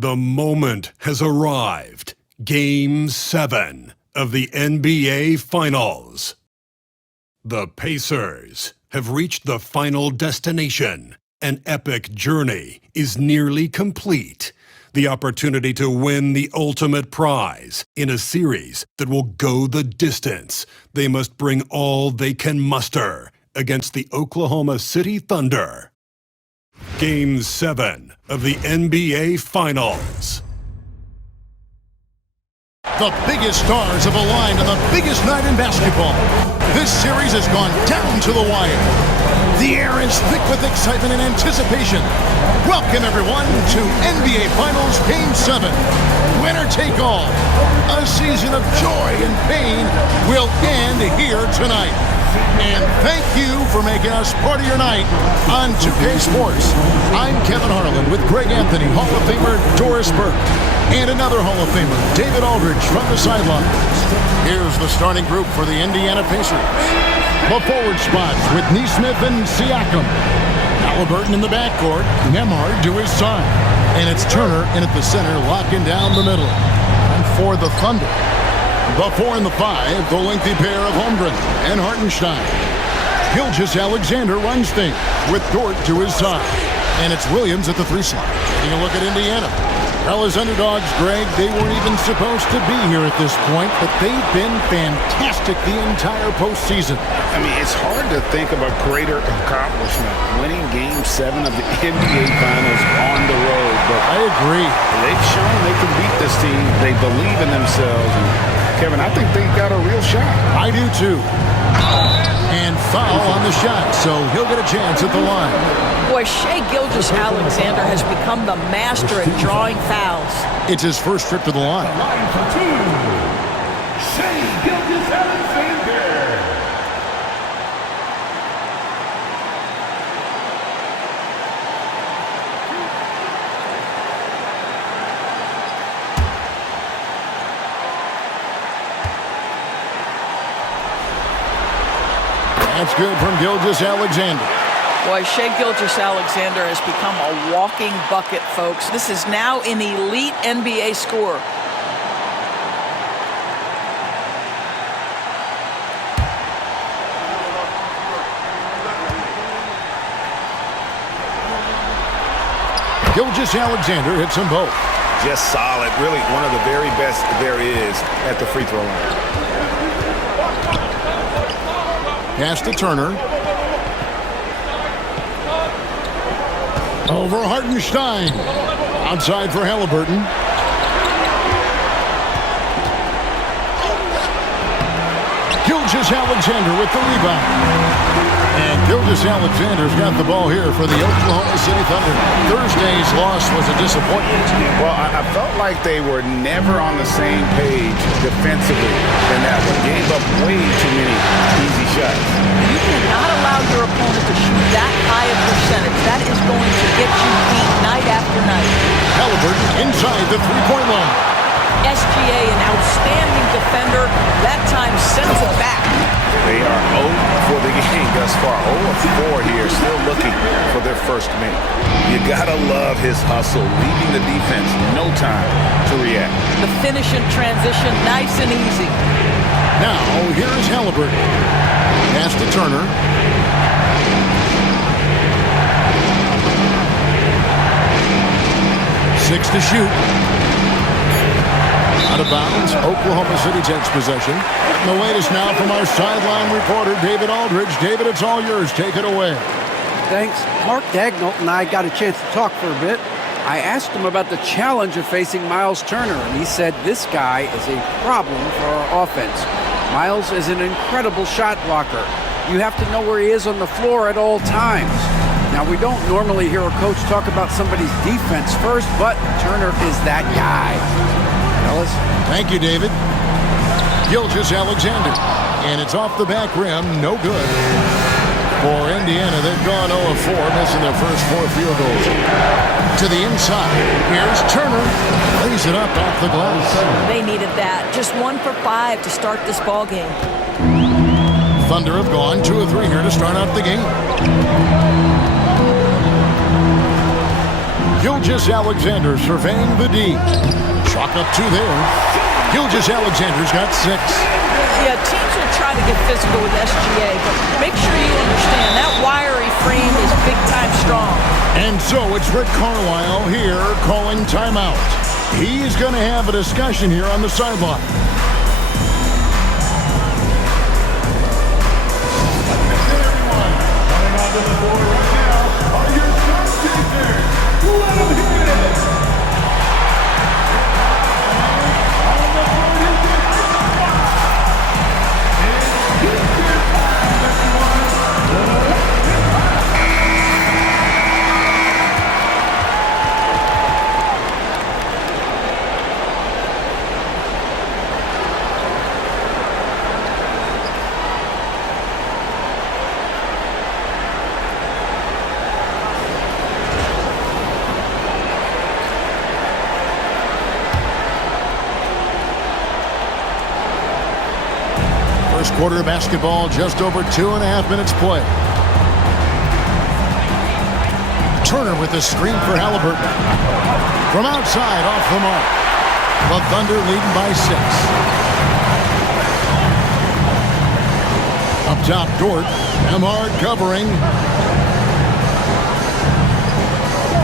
The moment has arrived. Game 7 of the NBA Finals. The Pacers have reached the final destination. An epic journey is nearly complete. The opportunity to win the ultimate prize in a series that will go the distance. They must bring all they can muster against the Oklahoma City Thunder. Game 7 of the NBA Finals. The biggest stars have aligned on the biggest night in basketball. This series has gone down to the wire. The air is thick with excitement and anticipation. Welcome, everyone, to NBA Finals Game 7. Winner take all. A season of joy and pain will end here tonight. And thank you for making us part of your night on 2K Sports. I'm Kevin Harlan with Greg Anthony, Hall of Famer Doris Burke, and another Hall of Famer, David Aldridge, from the sidelines. Here's the starting group for the Indiana Pacers. The forward spots with Nesmith and Siakam. Halliburton in the backcourt, Nembhard to his side. And it's Turner in at the center, locking down the middle. And for the Thunder, the 4 and the 5, the lengthy pair of Holmgren and Hartenstein. Gilgeous-Alexander runs things with Dort to his side. And it's Williams at the 3 slot. Taking a look at Indiana. Well, as underdogs, Greg, they weren't even supposed to be here at this point, but they've been fantastic the entire postseason. I mean, it's hard to think of a greater accomplishment, winning Game 7 of the NBA Finals on the road. But I agree. They've shown they can beat this team. They believe in themselves. And Kevin, I think they got a real shot. I do, too. And foul on the shot, so he'll get a chance at the line. Boy, Shai Gilgeous-Alexander has become the master at drawing fouls. It's his first trip to the line. Line for 2, Shai Gilgeous-Alexander. That's good from Gilgeous-Alexander. Boy, Shai Gilgeous-Alexander has become a walking bucket, folks. This is now an elite NBA scorer. Gilgeous-Alexander hits them both. Just solid. Really one of the very best there is at the free throw line. Pass to Turner. Over Hartenstein. Outside for Halliburton. Gilgeous-Alexander with the rebound. And Gilgeous-Alexander's got the ball here for the Oklahoma City Thunder. Thursday's loss was a disappointment. Well, I felt like they were never on the same page defensively than that one. Gave up way too many easy shots. You cannot allow your opponent to shoot that high a percentage. That is going to get you beat night after night. Halliburton inside the three-point line. SGA, an outstanding defender, that time sends it back. They are 0 for the game thus far. 0 of 4 here, still looking for their first make. You gotta love his hustle, leaving the defense no time to react. The finish in transition, nice and easy. Now, here's Halliburton. Pass to Turner. Six to shoot. Out of bounds, Oklahoma City takes possession. And the latest now from our sideline reporter, David Aldridge. David, it's all yours. Take it away. Thanks. Mark Daigneault and I got a chance to talk for a bit. I asked him about the challenge of facing Miles Turner, and he said this guy is a problem for our offense. Miles is an incredible shot blocker. You have to know where he is on the floor at all times. Now, we don't normally hear a coach talk about somebody's defense first, but Turner is that guy. Fellas. Thank you, David. Gilgeous-Alexander. And it's off the back rim. No good. For Indiana, they've gone 0 of 4, missing their first 4 field goals. To the inside. Here's Turner. Lays it up off the glass. They needed that. Just 1 for 5 to start this ball game. Thunder have gone 2 of 3 here to start out the game. Gilgeous-Alexander surveying the D. Chalk up 2 there. Gilgeous-Alexander's got 6. Yeah, teams will try to get physical with SGA, but make sure you understand that wiry frame is big-time strong. And so it's Rick Carlisle here calling timeout. He's going to have a discussion here on the sideline. First quarter of basketball, just over 2.5 minutes play. Turner with the screen for Halliburton. From outside, off the mark. The Thunder leading by 6. Up top, Dort. Emhart covering.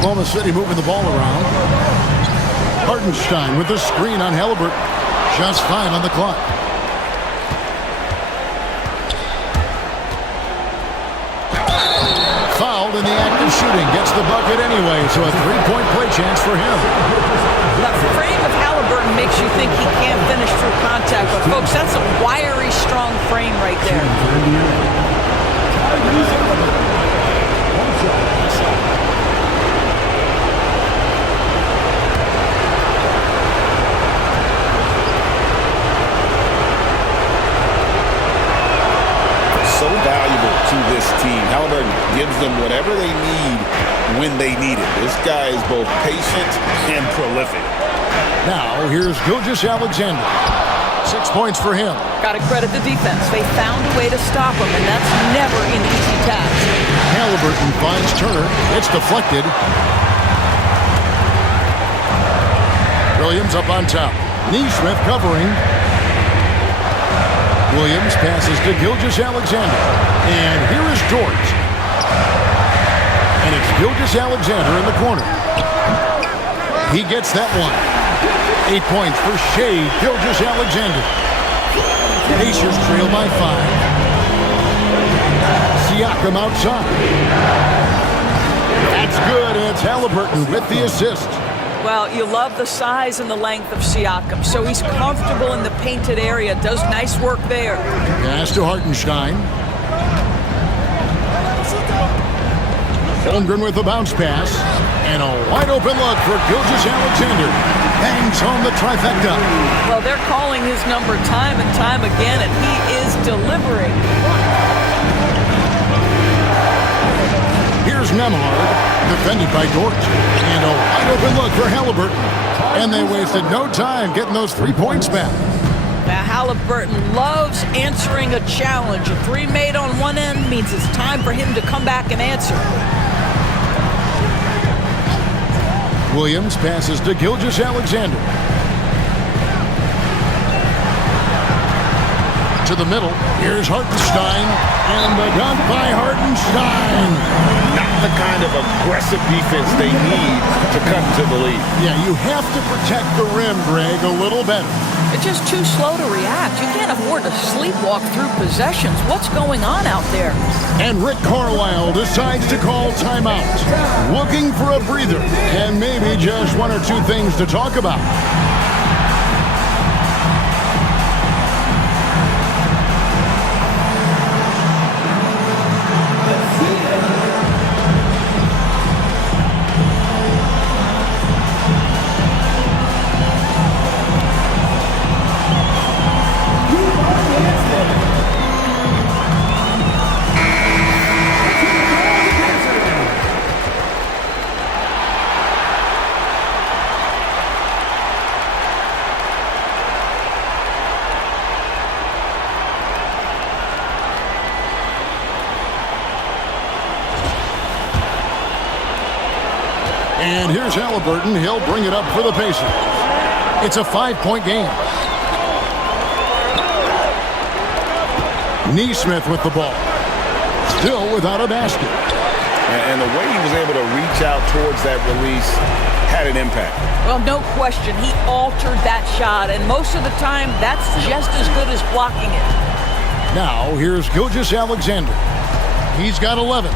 Oklahoma City moving the ball around. Hartenstein with the screen on Halliburton. Just 5 on the clock. Fouled in the act of shooting. Gets the bucket anyway, so a 3-point play chance for him. The frame of Halliburton makes you think he can't finish through contact, but folks, that's a wiry, strong frame right there. So valuable to this team. Halliburton gives them whatever they need when they need it. This guy is both patient and prolific. Now, here's Gilgeous-Alexander. 6 points for him. Got to credit the defense. They found a way to stop him, and that's never an easy task. Halliburton finds Turner. It's deflected. Williams up on top. Neesmith covering. Williams passes to Gilgeous-Alexander. And here is Dort. And it's Gilgeous-Alexander in the corner. He gets that one. 8 points for Shai Gilgeous-Alexander. Pacers trail by 5. Siakam outside. That's good, and it's Halliburton with the assist. Well, you love the size and the length of Siakam, so he's comfortable in the painted area, does nice work there. Pass to Hartenstein. Holmgren with the bounce pass. And a wide open look for Gilgeous-Alexander. Bangs home the trifecta. Well, they're calling his number time and time again, and he is delivering. Here's Nemhard, defended by Dort. And a wide open look for Halliburton. And they wasted no time getting those 3 points back. Now, Halliburton loves answering a challenge. A 3 made on one end means it's time for him to come back and answer. Williams passes to Gilgeous-Alexander. To the middle. Here's Hartenstein. And the dunk by Hartenstein. Not the kind of aggressive defense they need to come to the lead. Yeah, you have to protect the rim, Greg, a little better. It's just too slow to react. You can't afford to sleepwalk through possessions. What's going on out there? And Rick Carlisle decides to call timeout. Looking for a breather and maybe just 1 or 2 things to talk about. Here's Halliburton. He'll bring it up for the Pacers. It's a 5-point game. Neesmith with the ball. Still without a basket. And the way he was able to reach out towards that release had an impact. Well, no question. He altered that shot, and most of the time, that's just as good as blocking it. Now, here's Gilgeous-Alexander. He's got 11.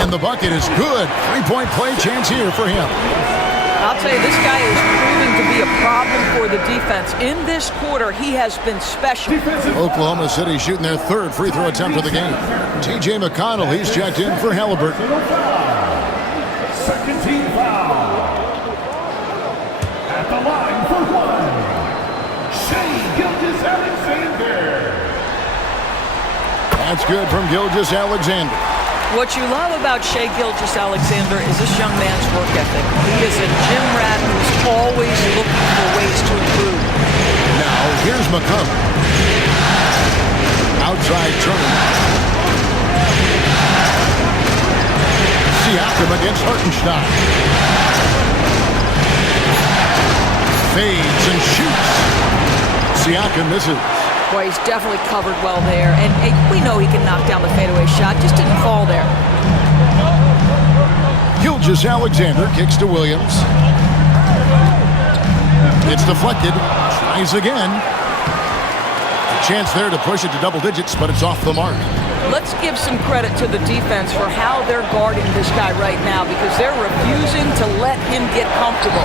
And the bucket is good. 3-point play chance here for him. I'll tell you, this guy is proving to be a problem for the defense. In this quarter, he has been special. Oklahoma City shooting their third free throw attempt of the game. T.J. McConnell, he's checked in for Halliburton. Second team foul. At the line for one. Shea Gilgeous-Alexander. That's good from Gilgeous-Alexander. What you love about Shea Gilgeous-Alexander is this young man's work ethic. He is a gym rat who's always looking for ways to improve. Now, here's McConnell. Outside turn. Siakam against Hartenstein. Fades and shoots. Siakam misses. Boy, he's definitely covered well there. And we know he can knock down the fadeaway shot. Just didn't fall there. Gilgeous-Alexander kicks to Williams. It's deflected. Tries again. A chance there to push it to double digits, but it's off the mark. Let's give some credit to the defense for how they're guarding this guy right now, because they're refusing to let him get comfortable.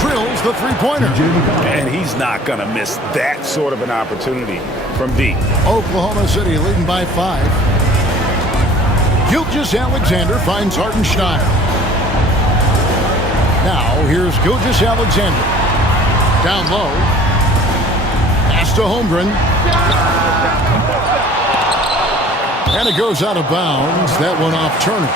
Drills the three-pointer. And he's not going to miss that sort of an opportunity from deep. Oklahoma City leading by 5. Gilgeous-Alexander finds Hartenstein. Now, here's Gilgeous-Alexander. Down low. Pass to Holmgren. And it goes out of bounds. That one off Turner.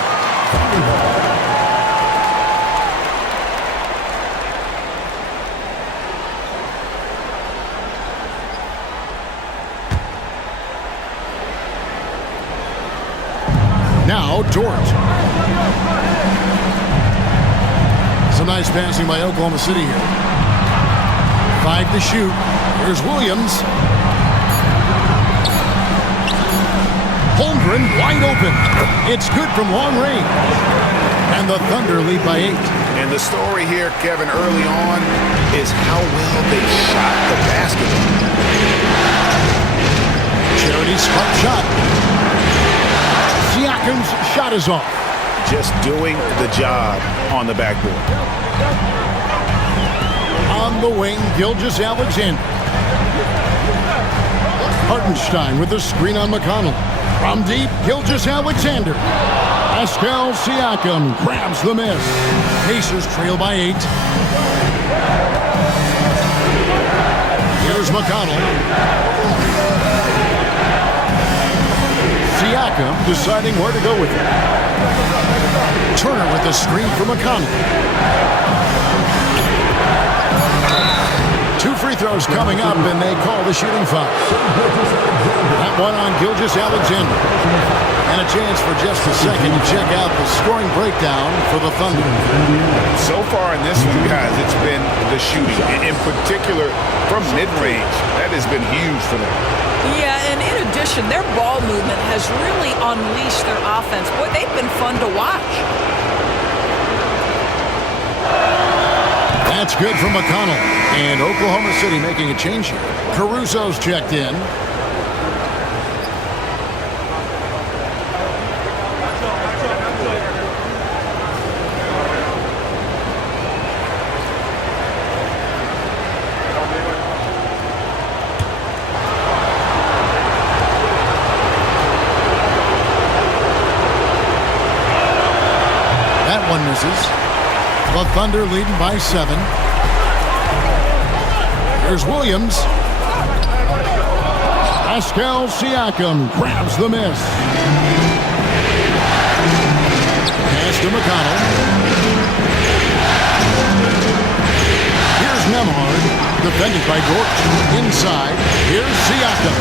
Now, Dort. Some nice passing by Oklahoma City here. 5 to shoot. Here's Williams. Holmgren wide open. It's good from long range. And the Thunder lead by 8. And the story here, Kevin, early on is how well they shot the basketball. Charity's spark shot. Siakam's shot is off. Just doing the job on the backboard. On the wing, Gilgeous-Alexander. Hartenstein with the screen on McConnell. From deep, Gilgeous-Alexander. Pascal Siakam grabs the miss. Pacers trail by 8. Here's McConnell. Siakam deciding where to go with it. Turner with the screen for McConnell. 2 free throws coming up, and they call the shooting foul. That one on Gilgeous-Alexander. And a chance for just a second to check out the scoring breakdown for the Thunder. So far in this one, guys, it's been the shooting. In particular, from mid-range. That has been huge for them. Yeah, and in addition, their ball movement has really unleashed their offense. Boy, they've been fun to watch. That's good from McConnell. And Oklahoma City making a change here. Caruso's checked in. That one misses. The Thunder leading by 7. Here's Williams. Pascal Siakam grabs the miss. Pass to McConnell. Here's Nembhard, defended by Dort. Inside, here's Siakam.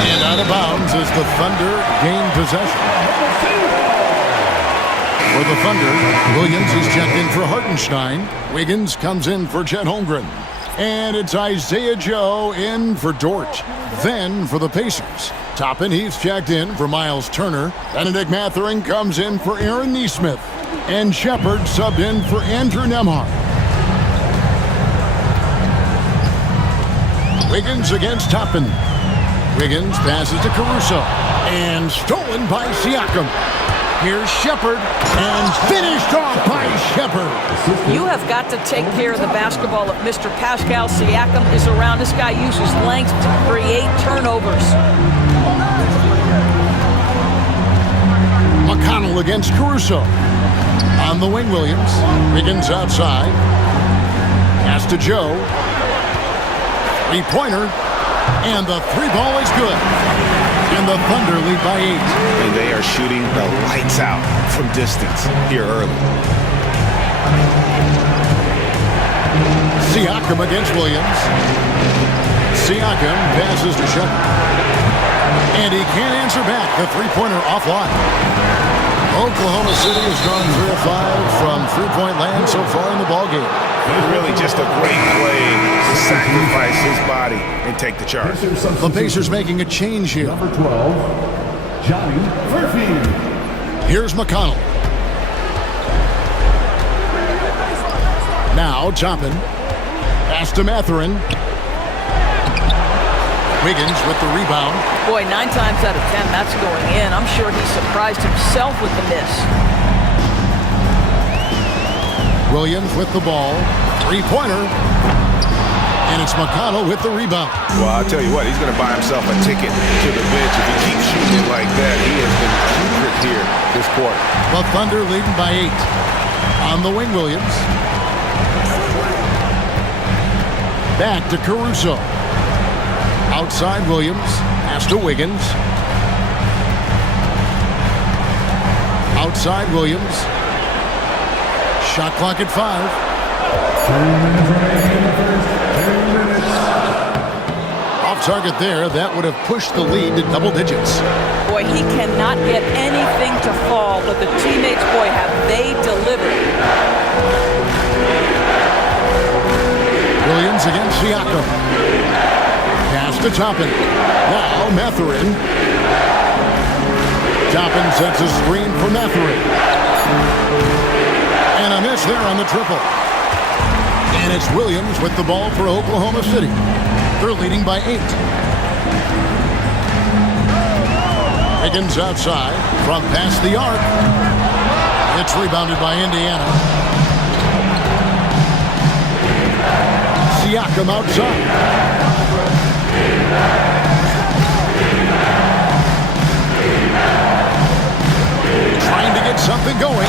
And out of bounds as the Thunder gain possession. For the Thunder, Williams is checked in for Hartenstein. Wiggins comes in for Chet Holmgren. And it's Isaiah Joe in for Dort. Then for the Pacers, Toppin, he's checked in for Miles Turner. Benedict Mathurin comes in for Aaron Nesmith. And Shepard subbed in for Andrew Nembhard. Wiggins against Toppin. Wiggins passes to Caruso. And stolen by Siakam. Here's Shepard, and finished off by Shepard. You have got to take care of the basketball if Mr. Pascal Siakam is around. This guy uses length to create turnovers. McConnell against Caruso. On the wing, Williams. Wiggins outside. Pass to Joe. Three-pointer. And the three ball is good. And the Thunder lead by 8. And they are shooting the lights out from distance here early. Siakam against Williams. Siakam passes to Shepard. And he can't answer back. The three-pointer offline. Oklahoma City has gone 3 of 5 from three-point land so far in the ballgame. It's really just a great play to sacrifice his body and take the charge. The Pacers making a change here. Number 12, Johnny Murphy. Here's McConnell. Now Toppin. Pass to Mathurin. Wiggins with the rebound. Boy, 9 times out of 10, that's going in. I'm sure he surprised himself with the miss. Williams with the ball. Three-pointer. And it's McConnell with the rebound. Well, I'll tell you what, he's going to buy himself a ticket to the bench if he keeps shooting it like that. He has been putrid here this quarter. The Thunder leading by 8. On the wing, Williams. Back to Caruso. Outside Williams. Pass to Wiggins. Outside Williams. Shot clock at 5. 2 minutes remaining in the first. 2 minutes. Off target there. That would have pushed the lead to double digits. Boy, he cannot get anything to fall, but the teammates, boy, have they delivered. Williams against Siakam. Pass to Toppin. Now Mathurin. Toppin sets a screen for Mathurin. And a miss there on the triple. And it's Williams with the ball for Oklahoma City. They're leading by 8. Higgins outside from past the arc. It's rebounded by Indiana. Siakam outside. Trying to get something going.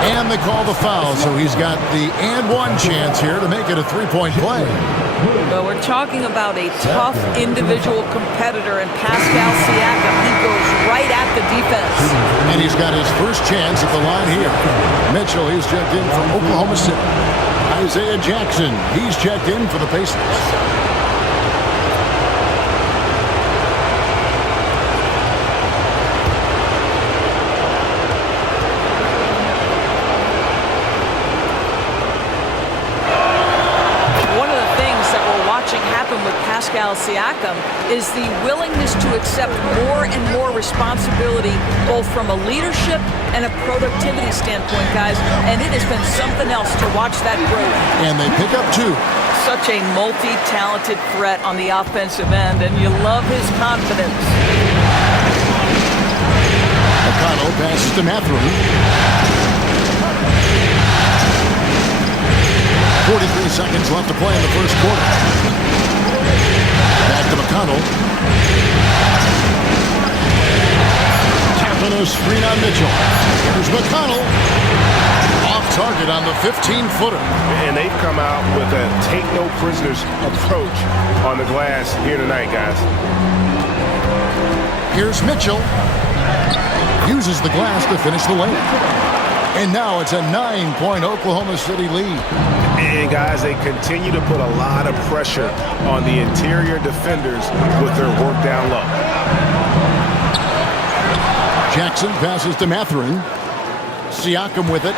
And they call the foul, so he's got the and one chance here to make it a three-point play. Well, we're talking about a tough individual competitor in Pascal Siakam. He goes right at the defense. And he's got his first chance at the line here. Mitchell, he's checked in from Oklahoma City. Isaiah Jackson, he's checked in for the Pacers. With Pascal Siakam is the willingness to accept more and more responsibility, both from a leadership and a productivity standpoint, guys. And it has been something else to watch that growth. And they pick up 2. Such a multi-talented threat on the offensive end, and you love his confidence. McConnell passes to Mathurin. 43 seconds left to play in the first quarter. Back to McConnell. Tapping a screen on Mitchell. Here's McConnell. Off target on the 15-footer. And they've come out with a take-no-prisoners approach on the glass here tonight, guys. Here's Mitchell. Uses the glass to finish the lane. And now it's a 9-point Oklahoma City lead. And, guys, they continue to put a lot of pressure on the interior defenders with their work down low. Jackson passes to Mathurin. Siakam with it.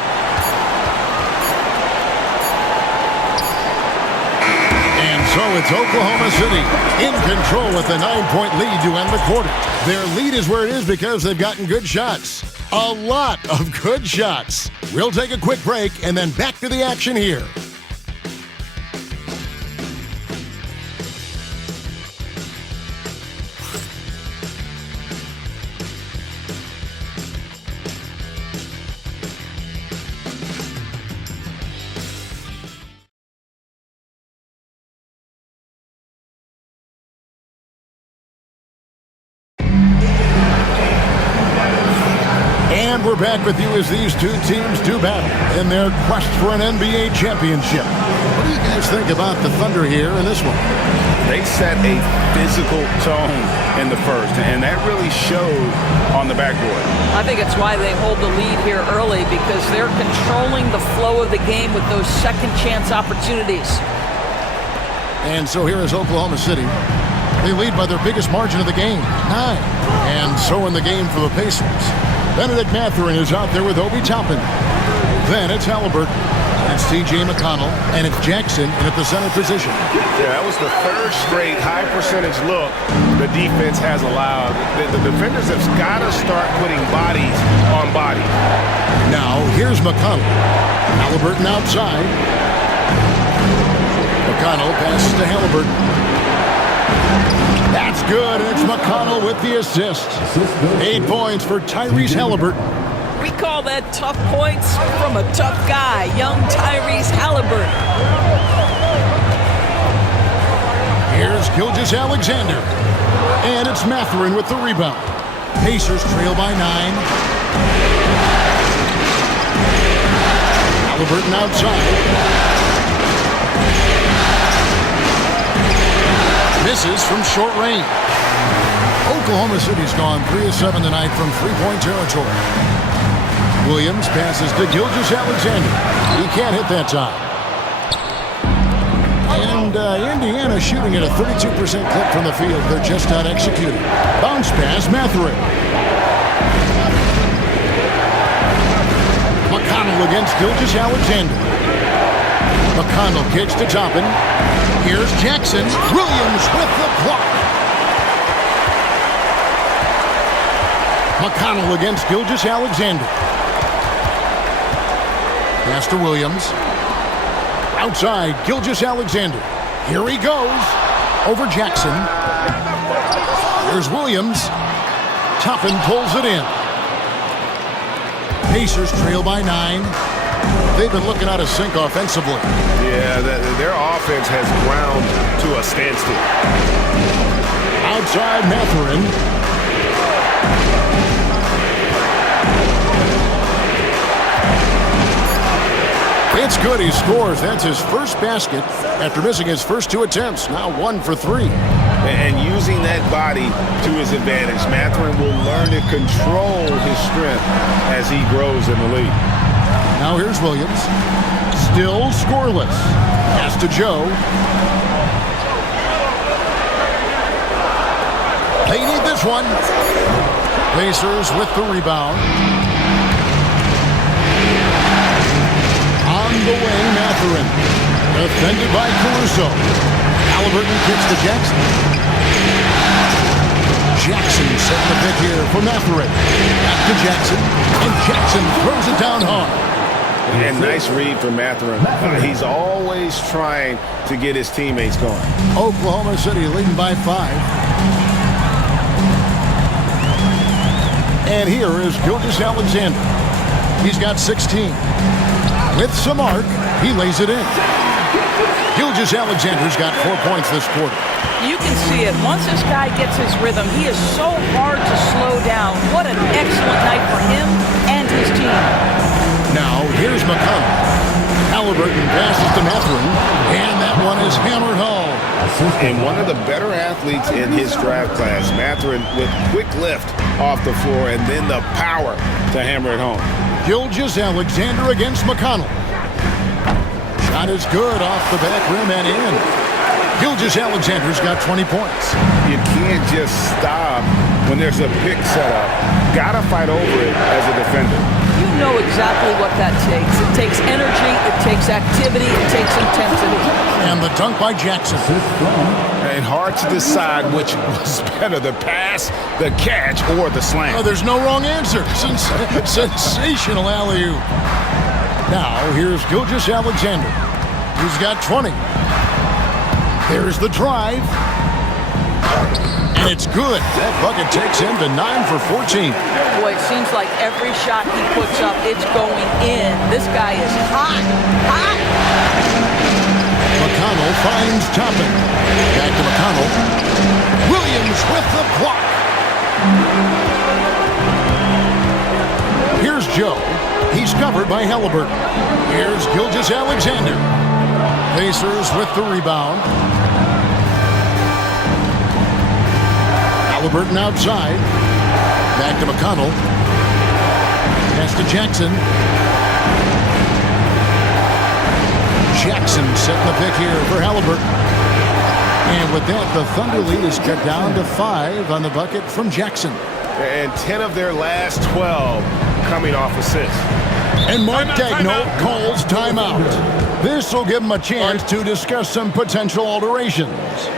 And so it's Oklahoma City in control with a 9-point lead to end the quarter. Their lead is where it is because they've gotten good shots. A lot of good shots. We'll take a quick break and then back to the action here. And we're back with you as these two teams do battle in their quest for an NBA championship. What do you guys think about the Thunder here in this one? They set a physical tone in the first, and that really showed on the backboard. I think it's why they hold the lead here early, because they're controlling the flow of the game with those second chance opportunities. And so here is Oklahoma City. They lead by their biggest margin of the game, 9. And so in the game for the Pacers. Benedict Mathurin is out there with Obi Toppin. Then it's Halliburton. It's T.J. McConnell. And it's Jackson in at the center position. Yeah, that was the third straight high percentage look the defense has allowed. The defenders have got to start putting bodies on bodies. Now, here's McConnell. Halliburton outside. McConnell passes to Halliburton. That's good, and it's McConnell with the assist. 8 points for Tyrese Halliburton. We call that tough points from a tough guy, young Tyrese Halliburton. Here's Gilgeous-Alexander. And it's Mathurin with the rebound. Pacers trail by 9. Halliburton outside. Misses from short range. Oklahoma City's gone 3 of 7 tonight from three-point territory. Williams passes to Gilgeous-Alexander. He can't hit that time. And Indiana shooting at a 32% clip from the field. They're just not executing. Bounce pass, Mathurin. McConnell against Gilgeous-Alexander. McConnell kicks to Toppin. Here's Jackson. Williams with the block. McConnell against Gilgeous-Alexander. Pass to Williams. Outside, Gilgeous-Alexander. Here he goes. Over Jackson. Here's Williams. Toppin pulls it in. Pacers trail by 9. They've been looking out of sync offensively. Yeah, their offense has ground to a standstill. Outside, Mathurin. It's good. He scores. That's his first basket after missing his first 2 attempts. Now 1 for 3. And using that body to his advantage, Mathurin will learn to control his strength as he grows in the league. Now here's Williams. Still scoreless. Pass to Joe. They need this one. Pacers with the rebound. On the wing, Mathurin. Defended by Caruso. Halliburton kicks to Jackson. Jackson set the pick here for Mathurin. Back to Jackson. And Jackson throws it down hard. And nice read from Mathurin. He's always trying to get his teammates going. Oklahoma City leading by 5. And here is Gilgeous-Alexander. He's got 16. With some arc, he lays it in. Gilgeous-Alexander's got 4 points this quarter. You can see it. Once this guy gets his rhythm, he is so hard to slow down. What an excellent night for him and his team. Now, here's McConnell. Halliburton passes to Mathurin, and that one is hammered home. And one of the better athletes in his draft class, Mathurin, with quick lift off the floor and then the power to hammer it home. Gilgeous-Alexander against McConnell. Shot is good off the back rim and in. Gilgeous-Alexander's got 20 points. You can't just stop when there's a pick set up. Gotta fight over it as a defender. You know exactly what that takes. It takes energy, it takes activity, it takes intensity. And the dunk by Jackson. And hard to decide which was better, the pass, the catch, or the slam. Oh, there's no wrong answer. Sensational alley-oop. Now, here's Gilgeous-Alexander. He's got 20. There's the drive. And it's good. That bucket takes him to 9 for 14. Boy, it seems like every shot he puts up, it's going in. This guy is hot, hot. McConnell finds Toppin. Back to McConnell. Williams with the block. Here's Joe. He's covered by Halliburton. Here's Gilgeous-Alexander. Pacers with the rebound. Halliburton outside. Back to McConnell. Pass to Jackson. Jackson setting the pick here for Halliburton. And with that, the Thunder lead is cut down to 5 on the bucket from Jackson. And 10 of their last 12 coming off assists. And Mark Daigneault calls timeout. This will give him a chance to discuss some potential alterations.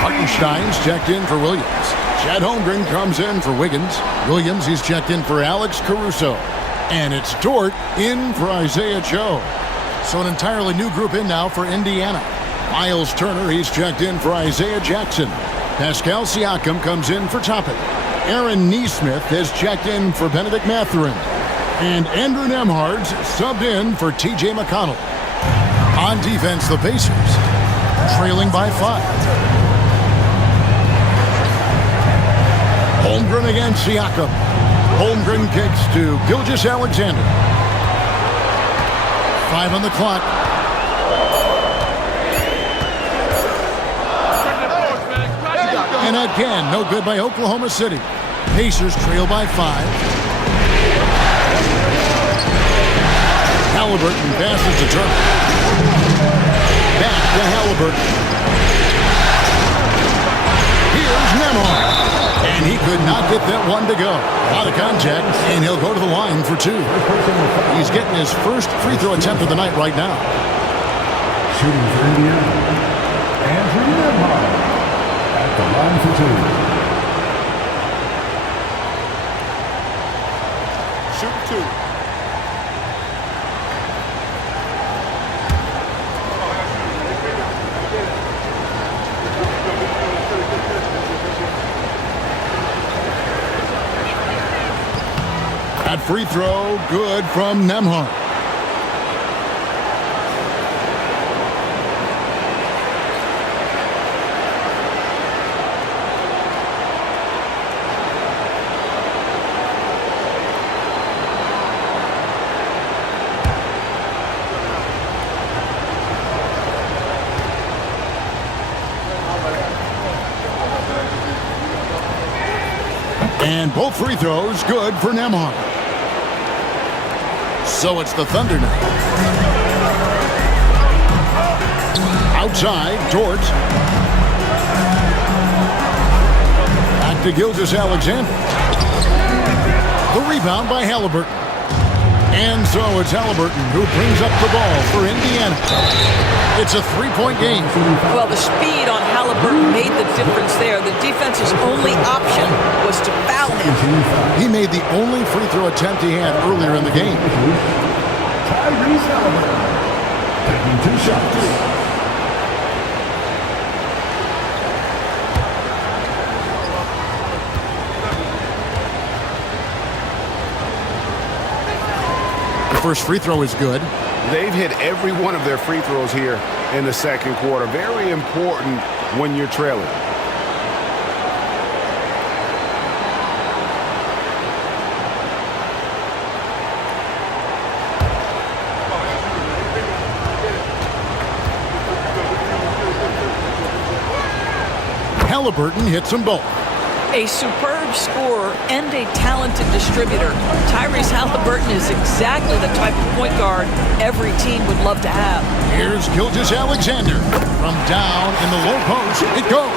Hartenstein's checked in for Williams. Chad Holmgren comes in for Wiggins. Williams, he's checked in for Alex Caruso. And it's Dort in for Isaiah Joe. So an entirely new group in now for Indiana. Miles Turner, he's checked in for Isaiah Jackson. Pascal Siakam comes in for Toppin. Aaron Nesmith has checked in for Benedict Mathurin. And Andrew Nembhard's subbed in for T.J. McConnell. On defense, the Pacers, trailing by 5. Holmgren against Siakam. Holmgren kicks to Gilgeous-Alexander. 5 on the clock. And again, no good by Oklahoma City. Pacers trail by 5. Halliburton passes to Turner. Back to Halliburton. Here's Nembhard. And he could not get that one to go. Out of contact, and he'll go to the line for 2. He's getting his first free throw attempt of the night right now. Shooting for Indiana, Andrew Nembhard at the line for 2. Shoot 2. That free throw, good from Nembhard. And both free throws good for Nembhard. So it's the Thunder now. Outside, Dort. Back to Gilgeous-Alexander. The rebound by Halliburton. And so it's Halliburton who brings up the ball for Indiana. It's a 3-point game. Well, the speed on Halliburton made the difference there. The defense's only option was to foul him. He made the only free throw attempt he had earlier in the game. Tyrese Halliburton taking 2 shots. first free throw is good. They've hit every one of their free throws here in the second quarter. Very important when you're trailing. Halliburton hits them both. A superb scorer and a talented distributor. Tyrese Halliburton is exactly the type of point guard every team would love to have. Here's Gilgeous-Alexander. From down in the low post, it goes.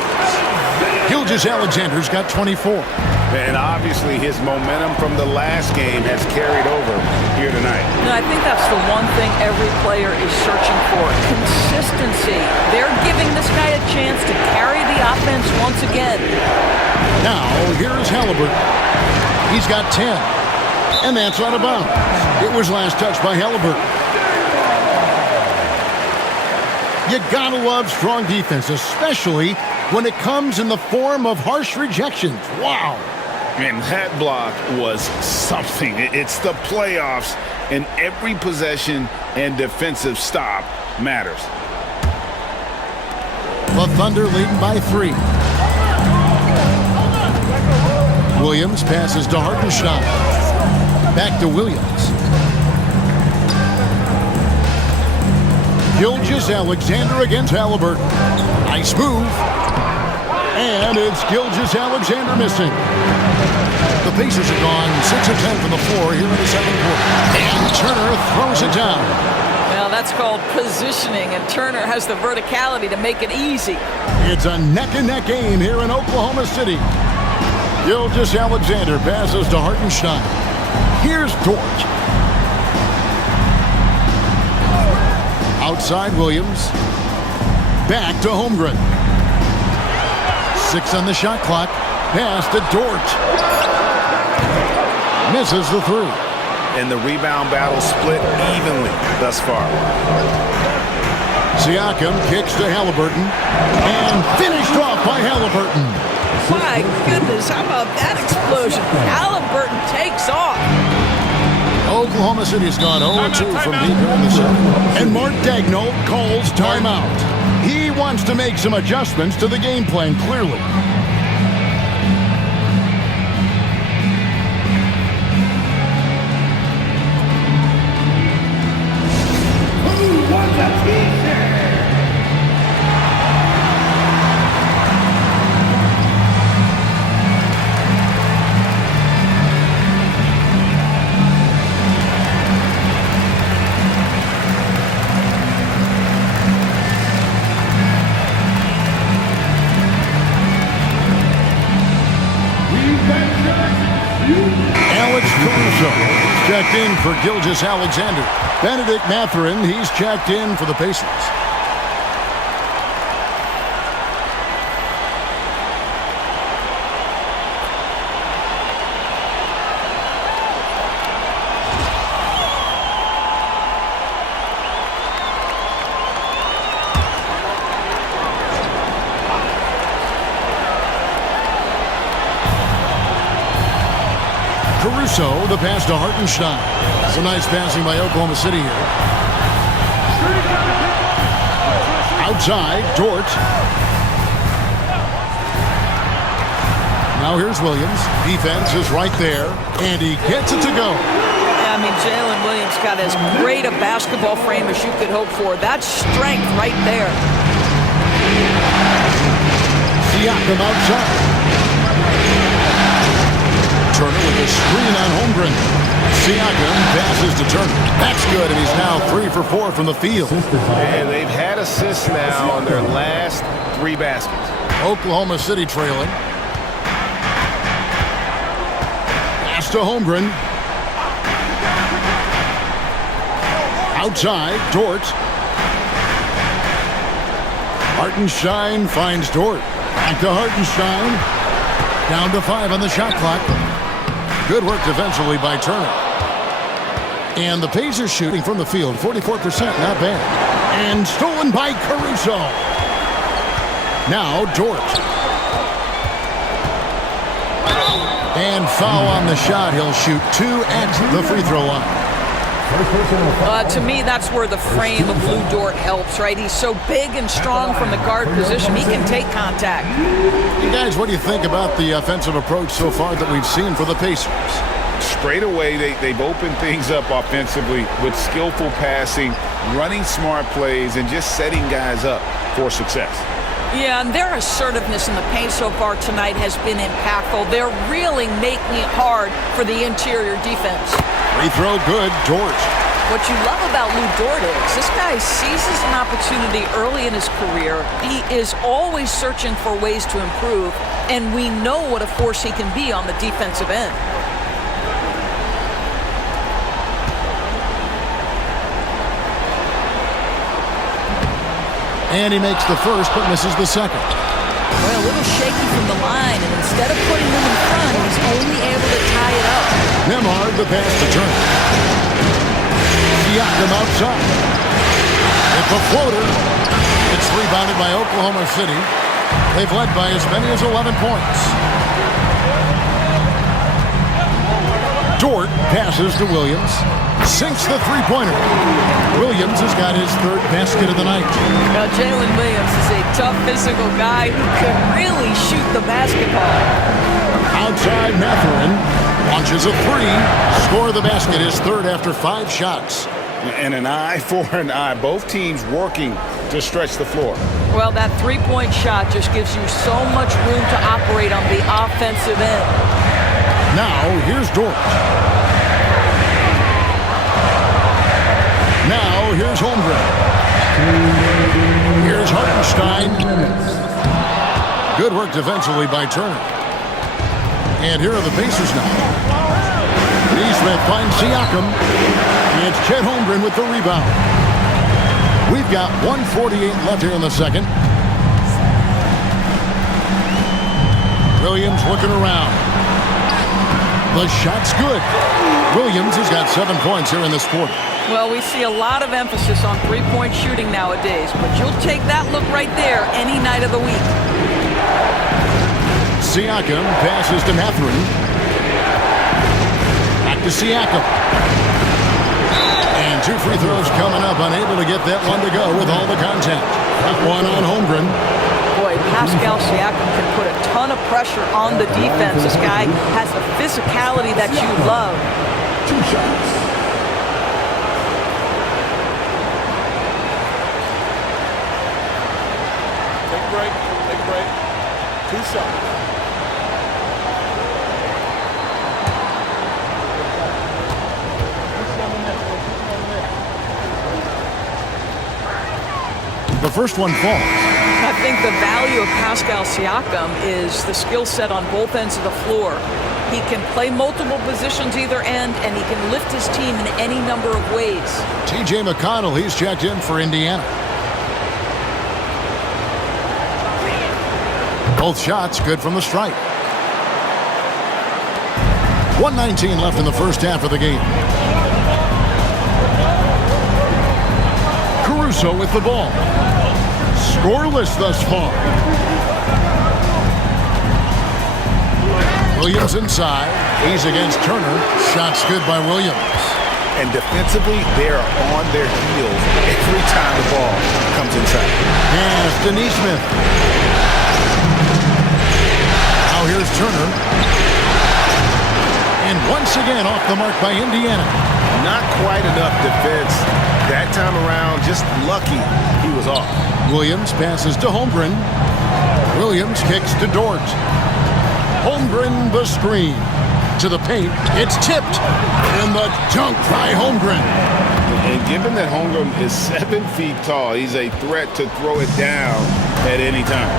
Gilgeous-Alexander's got 24. And obviously his momentum from the last game has carried over here tonight. No, I think that's the one thing every player is searching for. Consistency. They're giving this guy a chance to carry the offense once again. Now, here's Halliburton. He's got 10. And that's out of bounds. It was last touched by Halliburton. You gotta love strong defense, especially when it comes in the form of harsh rejections. Wow. And that block was something. It's the playoffs, and every possession and defensive stop matters. The Thunder leading by 3. Williams passes to Hartenstein. Back to Williams. Gilgeous-Alexander against Halliburton. Nice move. And it's Gilgeous-Alexander missing. The Pacers are gone 6 of 10 from the floor here in the second quarter. And Turner throws it down. Well, that's called positioning, and Turner has the verticality to make it easy. It's a neck-and-neck game here in Oklahoma City. Gilgeous-Alexander passes to Hartenstein. Here's Dort. Outside Williams. Back to Holmgren. 6 on the shot clock. Pass to Dort. Misses the 3. And the rebound battle split evenly thus far. Siakam kicks to Halliburton. And finished off by Halliburton. My goodness, how about that explosion? Halliburton takes off. Oklahoma City's gone 0-2 from deep here in the second. And Mark Daigneault calls timeout. He wants to make some adjustments to the game plan, clearly. Who wants a t-shirt? Alex Caruso checked in for Gilgeous-Alexander. Benedict Mathurin, he's checked in for the Pacers. Caruso, the pass to Hartenstein. Some nice passing by Oklahoma City here. Outside, Dort. Now here's Williams. Defense is right there, and he gets it to go. Yeah, I mean, Jalen Williams got as great a basketball frame as you could hope for. That's strength right there. Siakam outside. Turner with a screen on Holmgren. Siakam passes to Turner. That's good, and he's now 3 for 4 from the field. And they've had assists now on their last 3 baskets. Oklahoma City trailing. Pass to Holmgren. Outside, Dort. Hartenstein finds Dort. Back to Hartenstein. Down to 5 on the shot clock. Good work defensively by Turner. And the Pacers shooting from the field, 44%, not bad. And stolen by Caruso. Now Dort. And foul on the shot. He'll shoot 2 at the free throw line. To me, that's where the frame of Lou Dort helps, right? He's so big and strong from the guard position. He can take contact. You guys, what do you think about the offensive approach so far that we've seen for the Pacers? Straight away, they've opened things up offensively with skillful passing, running smart plays, and just setting guys up for success. Yeah, and their assertiveness in the paint so far tonight has been impactful. They're really making it hard for the interior defense. Free throw good, Dort. What you love about Lou Dort is this guy seizes an opportunity early in his career. He is always searching for ways to improve, and we know what a force he can be on the defensive end. And he makes the first, but misses the second. Well, a little shaky from the line, and instead of putting him in front, he's only able to tie it up. Nembhard, the pass to Turner. Siakam outside. It's a floater. It's rebounded by Oklahoma City. They've led by as many as 11 points. Dort passes to Williams. Sinks the three-pointer. Williams has got his third basket of the night. Now, Jalen Williams is a tough physical guy who can really shoot the basketball. Outside Mathurin. Launches a three. Score the basket, his third after 5 shots. And an eye for an eye. Both teams working to stretch the floor. Well, that three-point shot just gives you so much room to operate on the offensive end. Now, here's Dort. Now, here's Holmgren. Here's Hartenstein. Good work defensively by Turner. And here are the Pacers now. Neesmith finds Siakam. And it's Chet Holmgren with the rebound. We've got 1:48 left here in the second. Williams looking around. The shot's good. Williams has got 7 points here in this quarter. Well, we see a lot of emphasis on three-point shooting nowadays, but you'll take that look right there any night of the week. Siakam passes to Mathurin. Back to Siakam. And 2 free throws coming up. Unable to get that one to go with all the contact. That one on Holmgren. Boy, Pascal Siakam can put a ton of pressure on the defense. This guy has the physicality that you love. 2 shots. Take a break. 2 shots. The first one falls. I think the value of Pascal Siakam is the skill set on both ends of the floor. He can play multiple positions either end, and he can lift his team in any number of ways. T.J. McConnell, he's checked in for Indiana. Both shots good from the stripe. 1:19 left in the first half of the game. Caruso with the ball. Scoreless thus far. Williams inside. He's against Turner. Shots good by Williams. And defensively, they're on their heels every time the ball comes inside. Pass to Neesmith. Now here's Turner. And once again off the mark by Indiana. Not quite enough defense. That time around, just lucky he was off. Williams passes to Holmgren. Williams kicks to Dort. Holmgren the screen. To the paint. It's tipped. And the dunk by Holmgren. And given that Holmgren is 7 feet tall, he's a threat to throw it down at any time.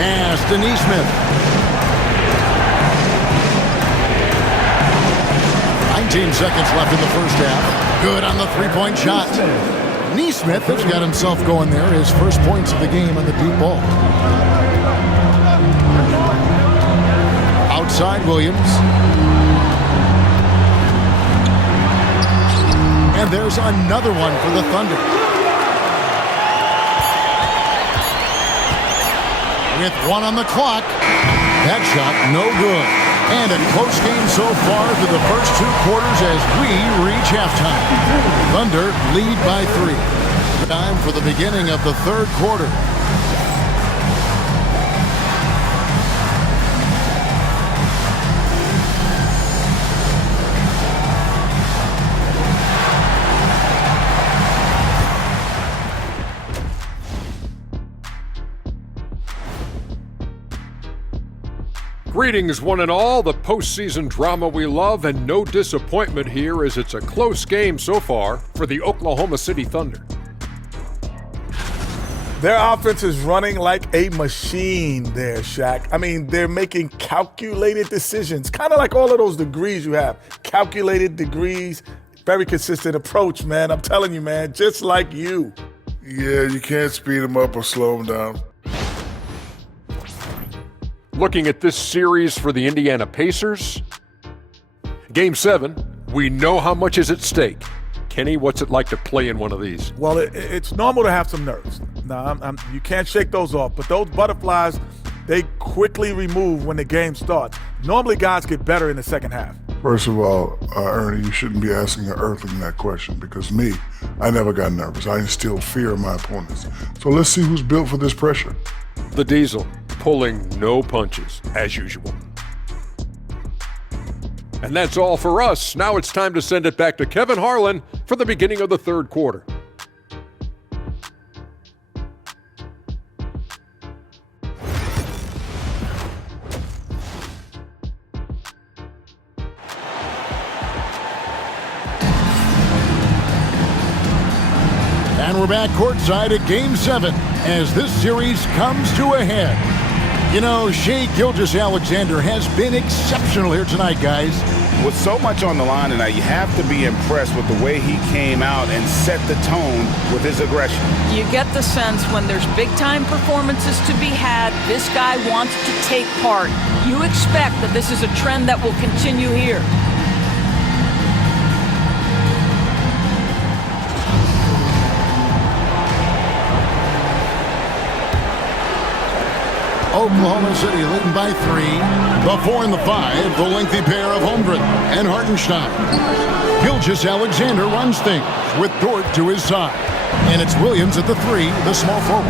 Pass to Neesmith. 19 seconds left in the first half. Good on the three-point shot. Neesmith has got himself going there. His first points of the game on the deep ball. Outside Williams. And there's another one for the Thunder. With 1 on the clock. That shot no good. And a close game so far through the first 2 quarters as we reach halftime. Thunder lead by 3. Time for the beginning of the 3rd quarter. Greetings, one and all. The postseason drama we love, and no disappointment here as it's a close game so far for the Oklahoma City Thunder. Their offense is running like a machine there, Shaq. I mean, they're making calculated decisions, kind of like all of those degrees you have. Calculated degrees, very consistent approach, man. I'm telling you, man, just like you. Yeah, you can't speed them up or slow them down. Looking at this series for the Indiana Pacers. Game 7, we know how much is at stake. Kenny, what's it like to play in one of these? Well, it's normal to have some nerves. Now, you can't shake those off, but those butterflies, they quickly remove when the game starts. Normally, guys get better in the second half. First of all, Ernie, you shouldn't be asking an earthling that question because me, I never got nervous. I instilled fear in my opponents. So let's see who's built for this pressure. The Diesel, pulling no punches, as usual. And that's all for us. Now it's time to send it back to Kevin Harlan for the beginning of the 3rd quarter. And we're back courtside at Game 7 as this series comes to a head. You know, Shai Gilgeous-Alexander has been exceptional here tonight, guys. With so much on the line tonight, you have to be impressed with the way he came out and set the tone with his aggression. You get the sense when there's big-time performances to be had, this guy wants to take part. You expect that this is a trend that will continue here. Oklahoma City leading by 3. The 4 and the 5, the lengthy pair of Holmgren and Hartenstein. Gilgeous-Alexander runs things with Dort to his side. And it's Williams at the 3, the small forward.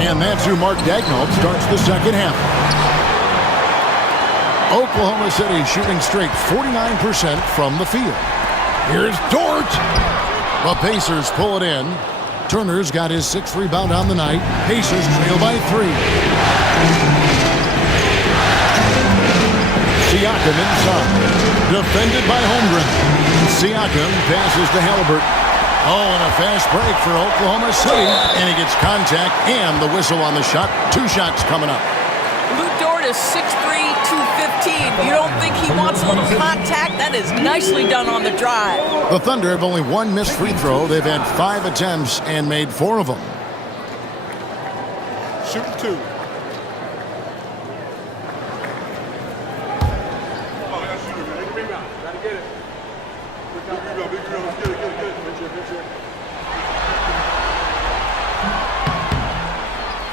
And that's who Mark Daigneault starts the second half. Oklahoma City shooting straight 49% from the field. Here's Dort. The Pacers pull it in. Turner's got his 6th rebound on the night. Pacers trail by 3. Siakam inside. Defended by Holmgren. Siakam passes to Halliburton. Oh, and a fast break for Oklahoma City. And he gets contact and the whistle on the shot. 2 shots coming up. Lou Dort is 6'3", 215. You don't think he wants a little contact? That is nicely done on the drive. The Thunder have only 1 missed free throw. They've had 5 attempts and made 4 of them. Shoot 2.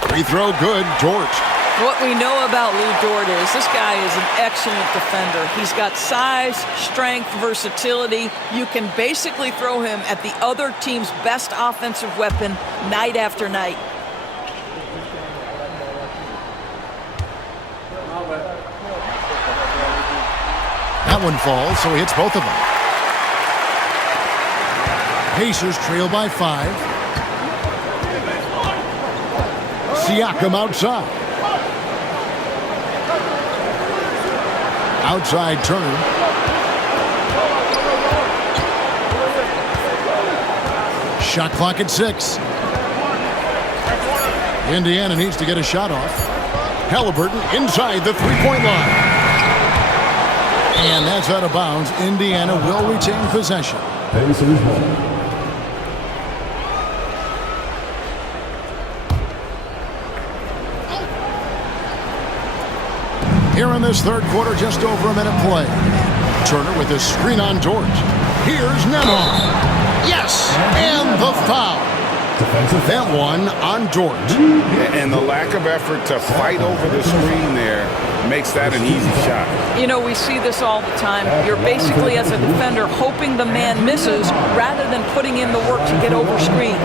Free throw good, Dort. What we know about Lou Dort is this guy is an excellent defender. He's got size, strength, versatility. You can basically throw him at the other team's best offensive weapon night after night. That one falls, so he hits both of them. Pacers trail by 5. Siakam outside. Outside Turner. Shot clock at 6. Indiana needs to get a shot off. Halliburton inside the three-point line. And that's out of bounds. Indiana will retain possession. Pacers ball. Here in this 3rd quarter, just over a minute play. Turner with his screen on Dort. Here's Nemo. Yes, and the foul. That one on Dort. And the lack of effort to fight over the screen there makes that an easy shot. You know, we see this all the time. You're basically, as a defender, hoping the man misses rather than putting in the work to get over screens.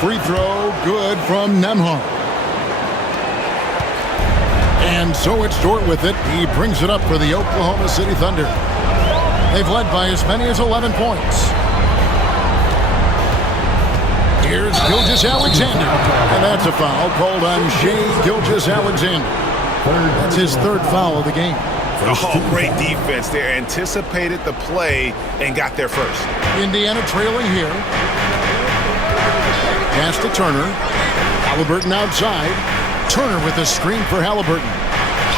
Free throw, good from Nembhard. And so it's Dort with it. He brings it up for the Oklahoma City Thunder. They've led by as many as 11 points. Here's Gilgeous-Alexander. And that's a foul called on Shai Gilgeous-Alexander. That's his third foul of the game. Oh, great defense there. Anticipated the play and got there first. Indiana trailing here. Pass to Turner. Halliburton outside. Turner with a screen for Halliburton.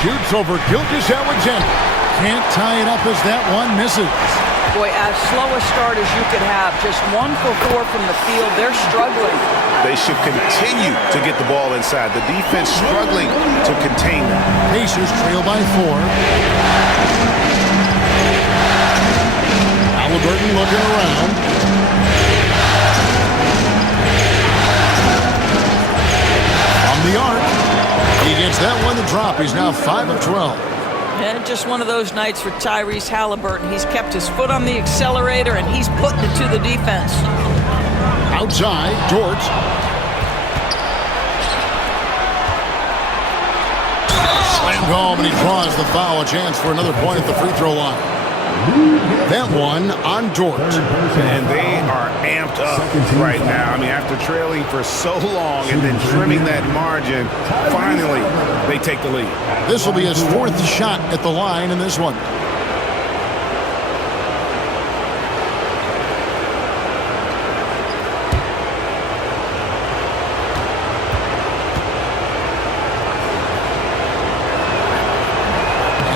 Shoots over Gilgeous-Alexander. Can't tie it up as that one misses. Boy, as slow a start as you could have. Just 1 for 4 from the field. They're struggling. They should continue to get the ball inside. The defense struggling to contain them. Pacers trail by 4. Halliburton looking around. The arc. He gets that one to drop. He's now 5 of 12. And just one of those nights for Tyrese Halliburton. He's kept his foot on the accelerator, and he's putting it to the defense. Outside, Dort. Slammed home, and he draws the foul. A chance for another point at the free throw line. That one on Dort. And they are amped up right now. I mean, after trailing for so long and then trimming that margin, finally they take the lead. This will be his 4th shot at the line in this one.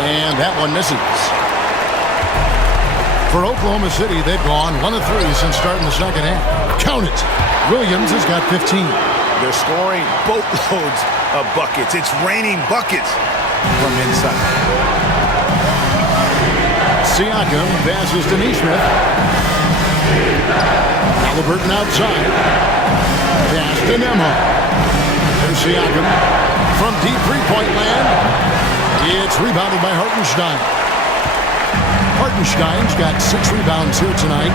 And that one misses. For Oklahoma City, they've gone 1 of 3 since starting the second half. Count it. Williams has got 15. They're scoring boatloads of buckets. It's raining buckets from inside. Siakam passes to Nesmith. Halliburton outside. Pass to Nembhard. There's Siakam. From deep three-point land, it's rebounded by Hartenstein. Hartenstein's got 6 rebounds here tonight.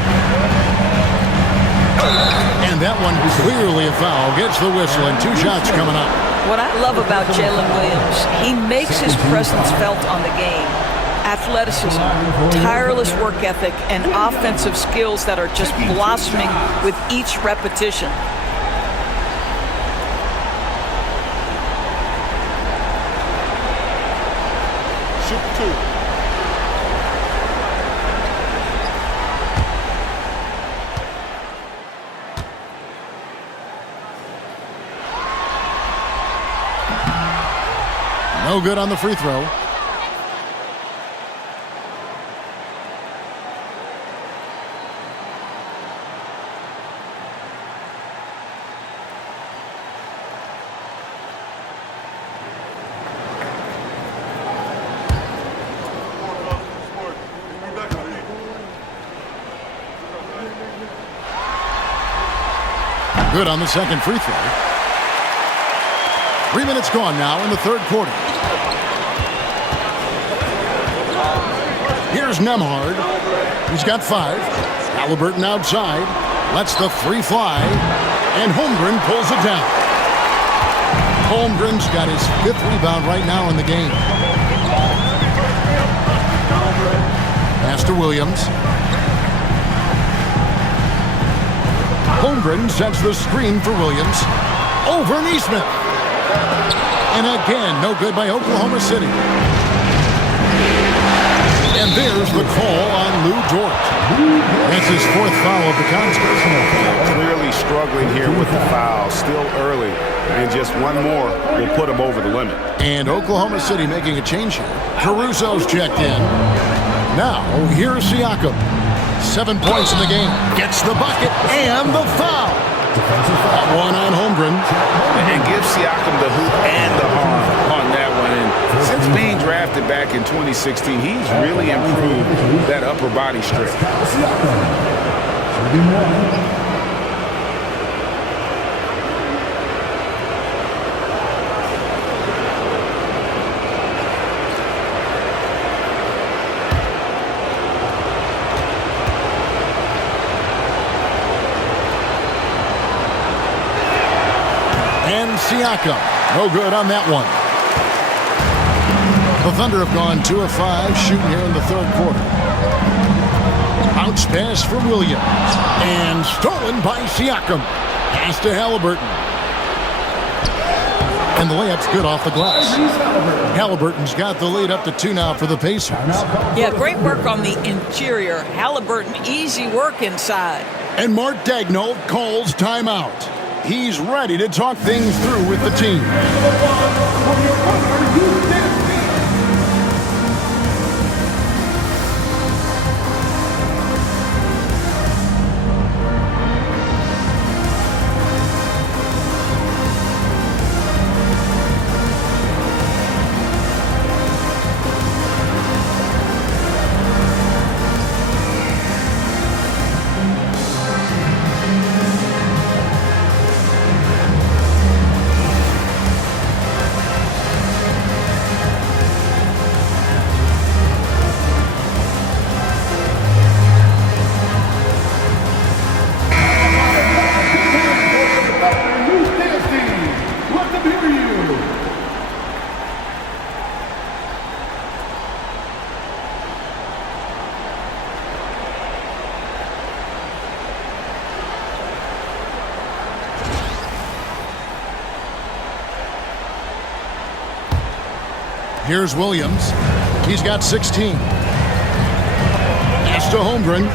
And that one clearly a foul. Gets the whistle and 2 shots coming up. What I love about Jalen Williams, he makes his presence felt on the game. Athleticism, tireless work ethic, and offensive skills that are just blossoming with each repetition. Shoot 2. No good on the free throw. Good on the second free throw. 3 minutes gone now in the third quarter. Here's Nembhard. He's got 5. Halliburton outside. Lets the 3 fly. And Holmgren pulls it down. Holmgren's got his 5th rebound right now in the game. Pass to Williams. Holmgren sets the screen for Williams. Over Nesmith. And again, no good by Oklahoma City. And there's the call on Lou Dort. That's his 4th foul of the contest. Clearly struggling here with the foul. Still early. And just one more will put him over the limit. And Oklahoma City making a change here. Caruso's checked in. Now, here's Siakam. 7 points in the game. Gets the bucket and the foul. That one on Holmgren. And gives Siakam the hoop and the harm on that one. And since being drafted back in 2016, he's really improved that upper body strength. Siakam, no good on that one. The Thunder have gone 2 of 5 shooting here in the third quarter. Bounce pass for Williams. And stolen by Siakam. Pass to Halliburton. And the layup's good off the glass. Halliburton's got the lead up to 2 now for the Pacers. Yeah, great work on the interior. Halliburton, easy work inside. And Mark Daigneault calls timeout. He's ready to talk things through with the team. Here's Williams. He's got 16. Pass to Holmgren.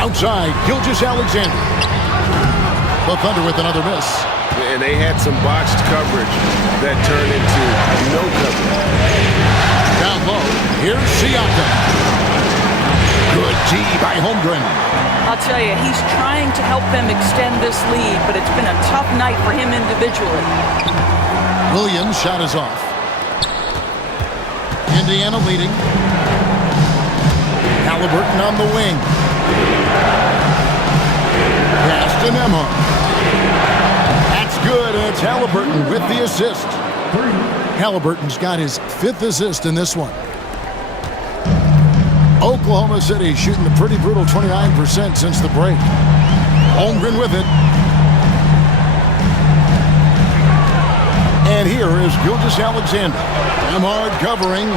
Outside, Gilgeous-Alexander. The Thunder with another miss. And they had some botched coverage that turned into no coverage. Down low, here's Siakam. Good D by Holmgren. I'll tell you, he's trying to help them extend this lead, but it's been a tough night for him individually. Williams' shot is off. Indiana leading. Halliburton on the wing. Pass to Nembhard. That's good, and it's Halliburton with the assist. Halliburton's got his 5th assist in this one. Oklahoma City shooting a pretty brutal 29% since the break. Holmgren with it. And here is Gilgeous-Alexander. Nembhard covering.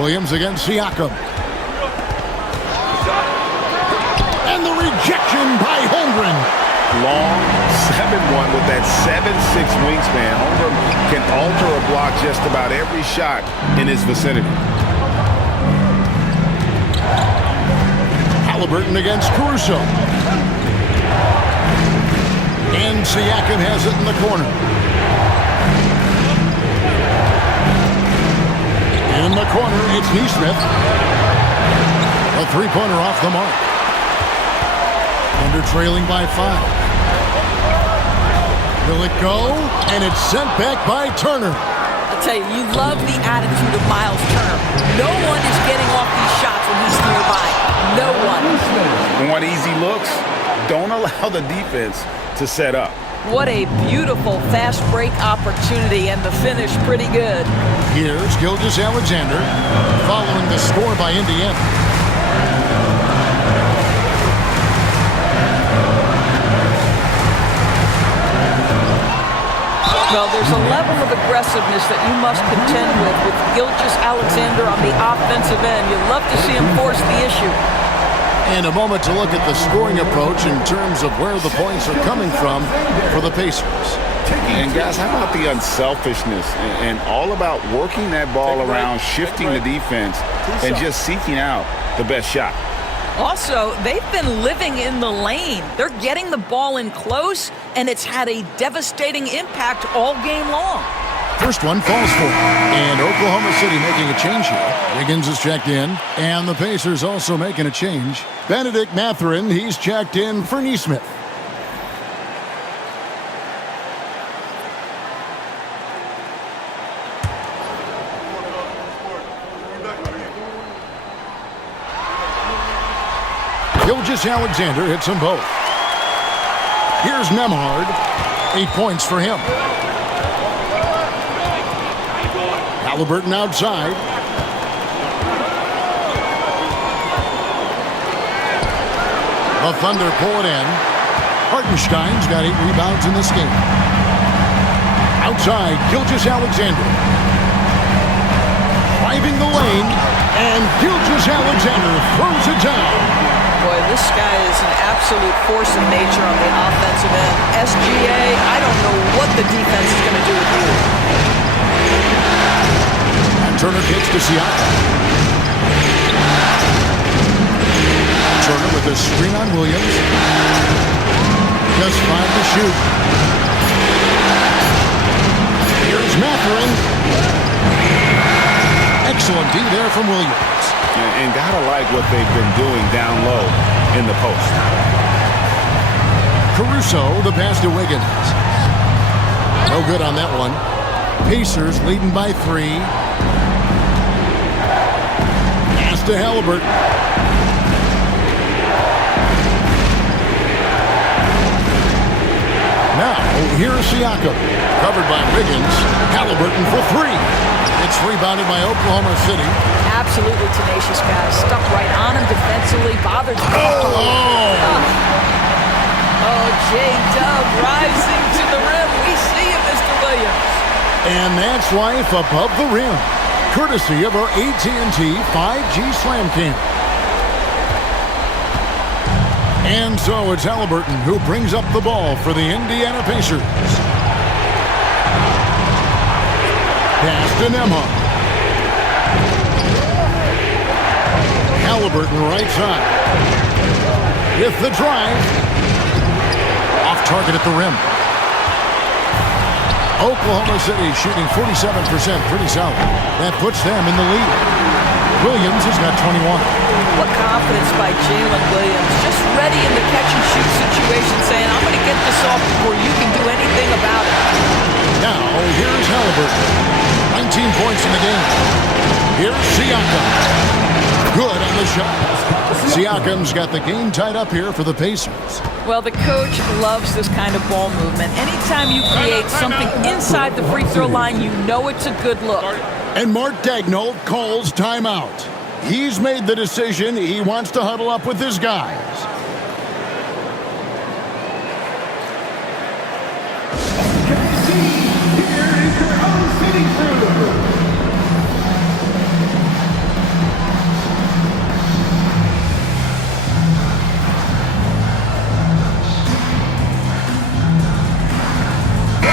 Williams against Siakam. And the rejection by Holmgren. Long 7-1 with that 7'6" wingspan. Holmgren can alter a block just about every shot in his vicinity. Halliburton against Caruso. And Siakam has it in the corner. In the corner, it's Nesmith. A three-pointer off the mark. Thunder trailing by 5. Will it go? And it's sent back by Turner. I'll tell you, you love the attitude of Miles Turner. No one is getting off these shots when he's nearby. No one. Want easy looks? Don't allow the defense to set up. What a beautiful fast break opportunity, and the finish pretty good. Here's Gilgeous-Alexander following the score by Indiana. Well, there's a level of aggressiveness that you must contend with Gilgeous-Alexander on the offensive end. You'd love to see him force the issue. And a moment to look at the scoring approach in terms of where the points are coming from for the Pacers. And guys, how about the unselfishness and all about working that ball around, shifting the defense, and just seeking out the best shot? Also, they've been living in the lane. They're getting the ball in close, and it's had a devastating impact all game long. First one falls for him. And Oklahoma City making a change here. Wiggins is checked in. And the Pacers also making a change. Benedict Mathurin, he's checked in for Nesmith. Gilgeous-Alexander hits them both. Here's Nembhard. 8 points for him. Halliburton outside. The Thunder pull it in. Hartenstein's got 8 rebounds in this game. Outside, Gilgeous-Alexander. Driving the lane, and Gilgeous-Alexander throws it down. Boy, this guy is an absolute force of nature on the offensive end. SGA, I don't know what the defense is going to do with you. And Turner kicks to Siakam. Turner with a screen on Williams. Just 5 to shoot. Here's Mathurin. Excellent D there from Williams. And gotta like what they've been doing down low in the post. Caruso, the pass to Wiggins. No good on that one. Pacers leading by 3. Pass to Halliburton. Now, here's Siakam. Covered by Wiggins. Halliburton for 3. It's rebounded by Oklahoma City. Absolutely tenacious guy. Stuck right on him defensively. Bothered to J-Dub rising to the rim. We see you, Mr. Williams. And that's life above the rim. Courtesy of our AT&T 5G Slam Cam. And so it's Halliburton who brings up the ball for the Indiana Pacers. Pass to Nembhard. Halliburton right side. With the drive. Off target at the rim. Oklahoma City shooting 47%, pretty solid. That puts them in the lead. Williams has got 21. What confidence by Jalen Williams. Just ready in the catch-and-shoot situation, saying, I'm going to get this off before you can do anything about it. Now, here's Halliburton. 19 points in the game. Here's Siakam. Good on the shot. Siakam's got the game tied up here for the Pacers. Well, the coach loves this kind of ball movement. Anytime you create something inside the free throw line, you know it's a good look. And Mark Daigneault calls timeout. He's made the decision. He wants to huddle up with his guys.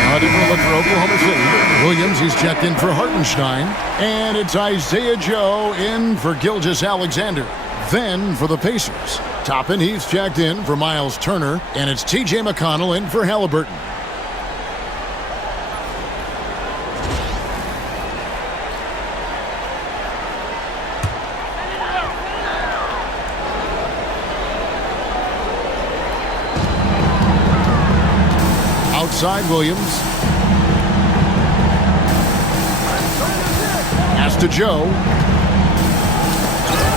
A different look for Oklahoma City. Williams, he's checked in for Hartenstein. And it's Isaiah Joe in for Gilgeous-Alexander. Then for the Pacers. Toppin, he's checked in for Miles Turner. And it's T.J. McConnell in for Halliburton. Outside Williams. Pass to Joe.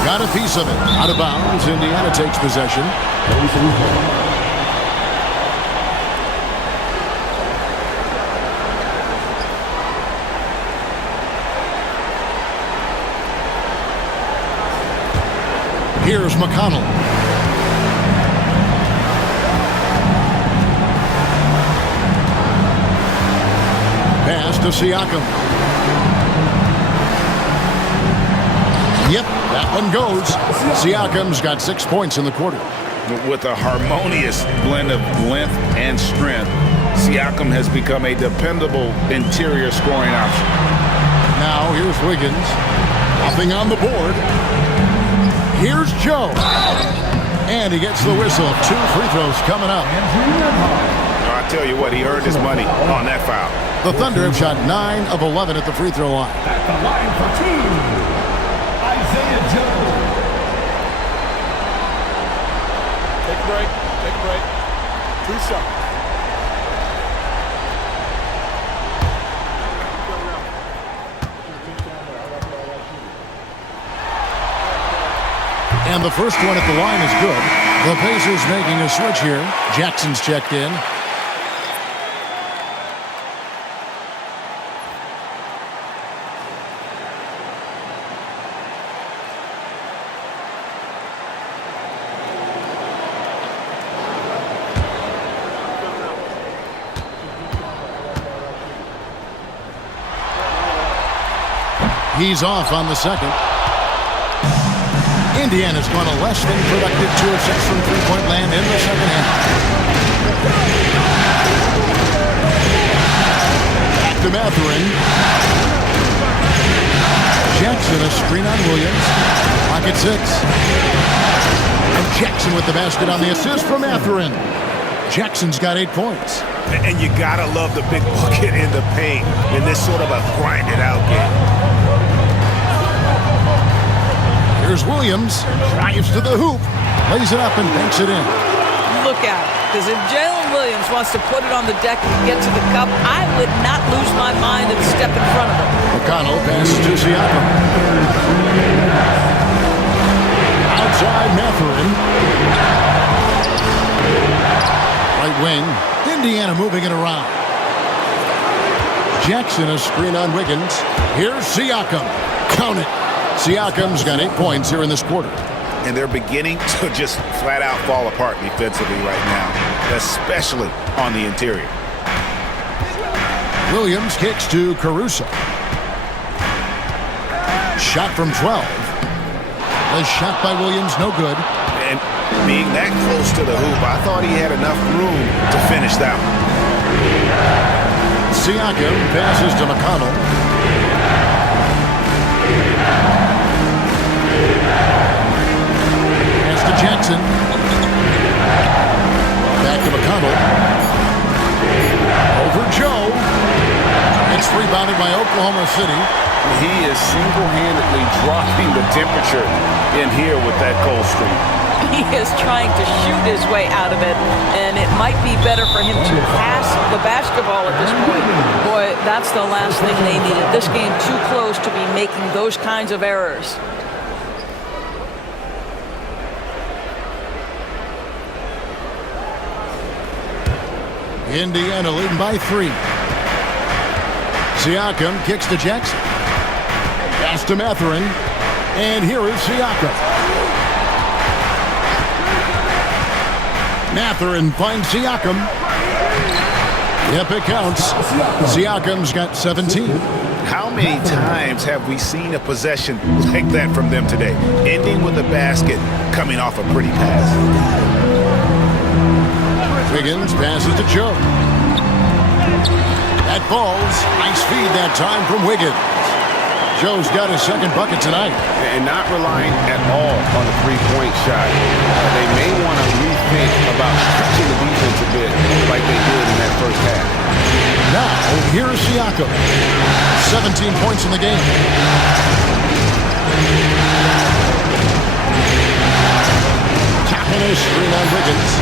Got a piece of it. Out of bounds. Indiana takes possession. Here's McConnell. Pass to Siakam. Yep, that one goes. Siakam's got 6 points in the quarter. With a harmonious blend of length and strength, Siakam has become a dependable interior scoring option. Now here's Wiggins. Hopping on the board. Here's Joe. And he gets the whistle. 2 free throws coming up. I tell you what, he earned his money on that foul. The Thunder have shot 9 of 11 at the free throw line. At the line for 2, Isaiah Joe. Take a break. Take a break. 2 shots. And the first one at the line is good. The Pacers making a switch here. Jackson's checked in. He's off on the second. Indiana's gone a less than productive 2 of 6 from three-point land in the second half. Back to Mathurin. Jackson, a screen on Williams. Pocket 6. And Jackson with the basket on the assist from Mathurin. Jackson's got 8 points. And you gotta love the big bucket in the paint in this sort of a grinded-out game. Here's Williams, drives to the hoop, lays it up and banks it in. Look out, because if Jalen Williams wants to put it on the deck and get to the cup, I would not lose my mind and step in front of him. McConnell passes to Siakam. Outside Mathurin. Right wing, Indiana moving it around. Jackson, a screen on Wiggins. Here's Siakam. Count it. Siakam's got 8 points here in this quarter. And they're beginning to just flat out fall apart defensively right now, especially on the interior. Williams kicks to Caruso. Shot from 12. The shot by Williams, no good. And being that close to the hoop, I thought he had enough room to finish that one. Siakam passes to McConnell. Pass to Jackson. Back to McConnell. Over Joe. It's rebounded by Oklahoma City. He is single-handedly dropping the temperature in here with that cold streak. He is trying to shoot his way out of it, and it might be better for him to pass the basketball at this point. Boy, that's the last thing they needed. This game too close to be making those kinds of errors. Indiana leading by 3. Siakam kicks to Jackson. Pass to Mathurin. And here is Siakam. Mathurin finds Siakam. Yep, it counts. Siakam's got 17. How many times have we seen a possession like that from them today? Ending with a basket, coming off a pretty pass. Wiggins passes to Joe. That falls. Nice feed that time from Wiggins. Joe's got his second bucket tonight. And not relying at all on the three-point shot. They may want to rethink about stretching the defense a bit like they did in that first half. Now, here's Siakam. 17 points in the game. Tapping a screen on Wiggins.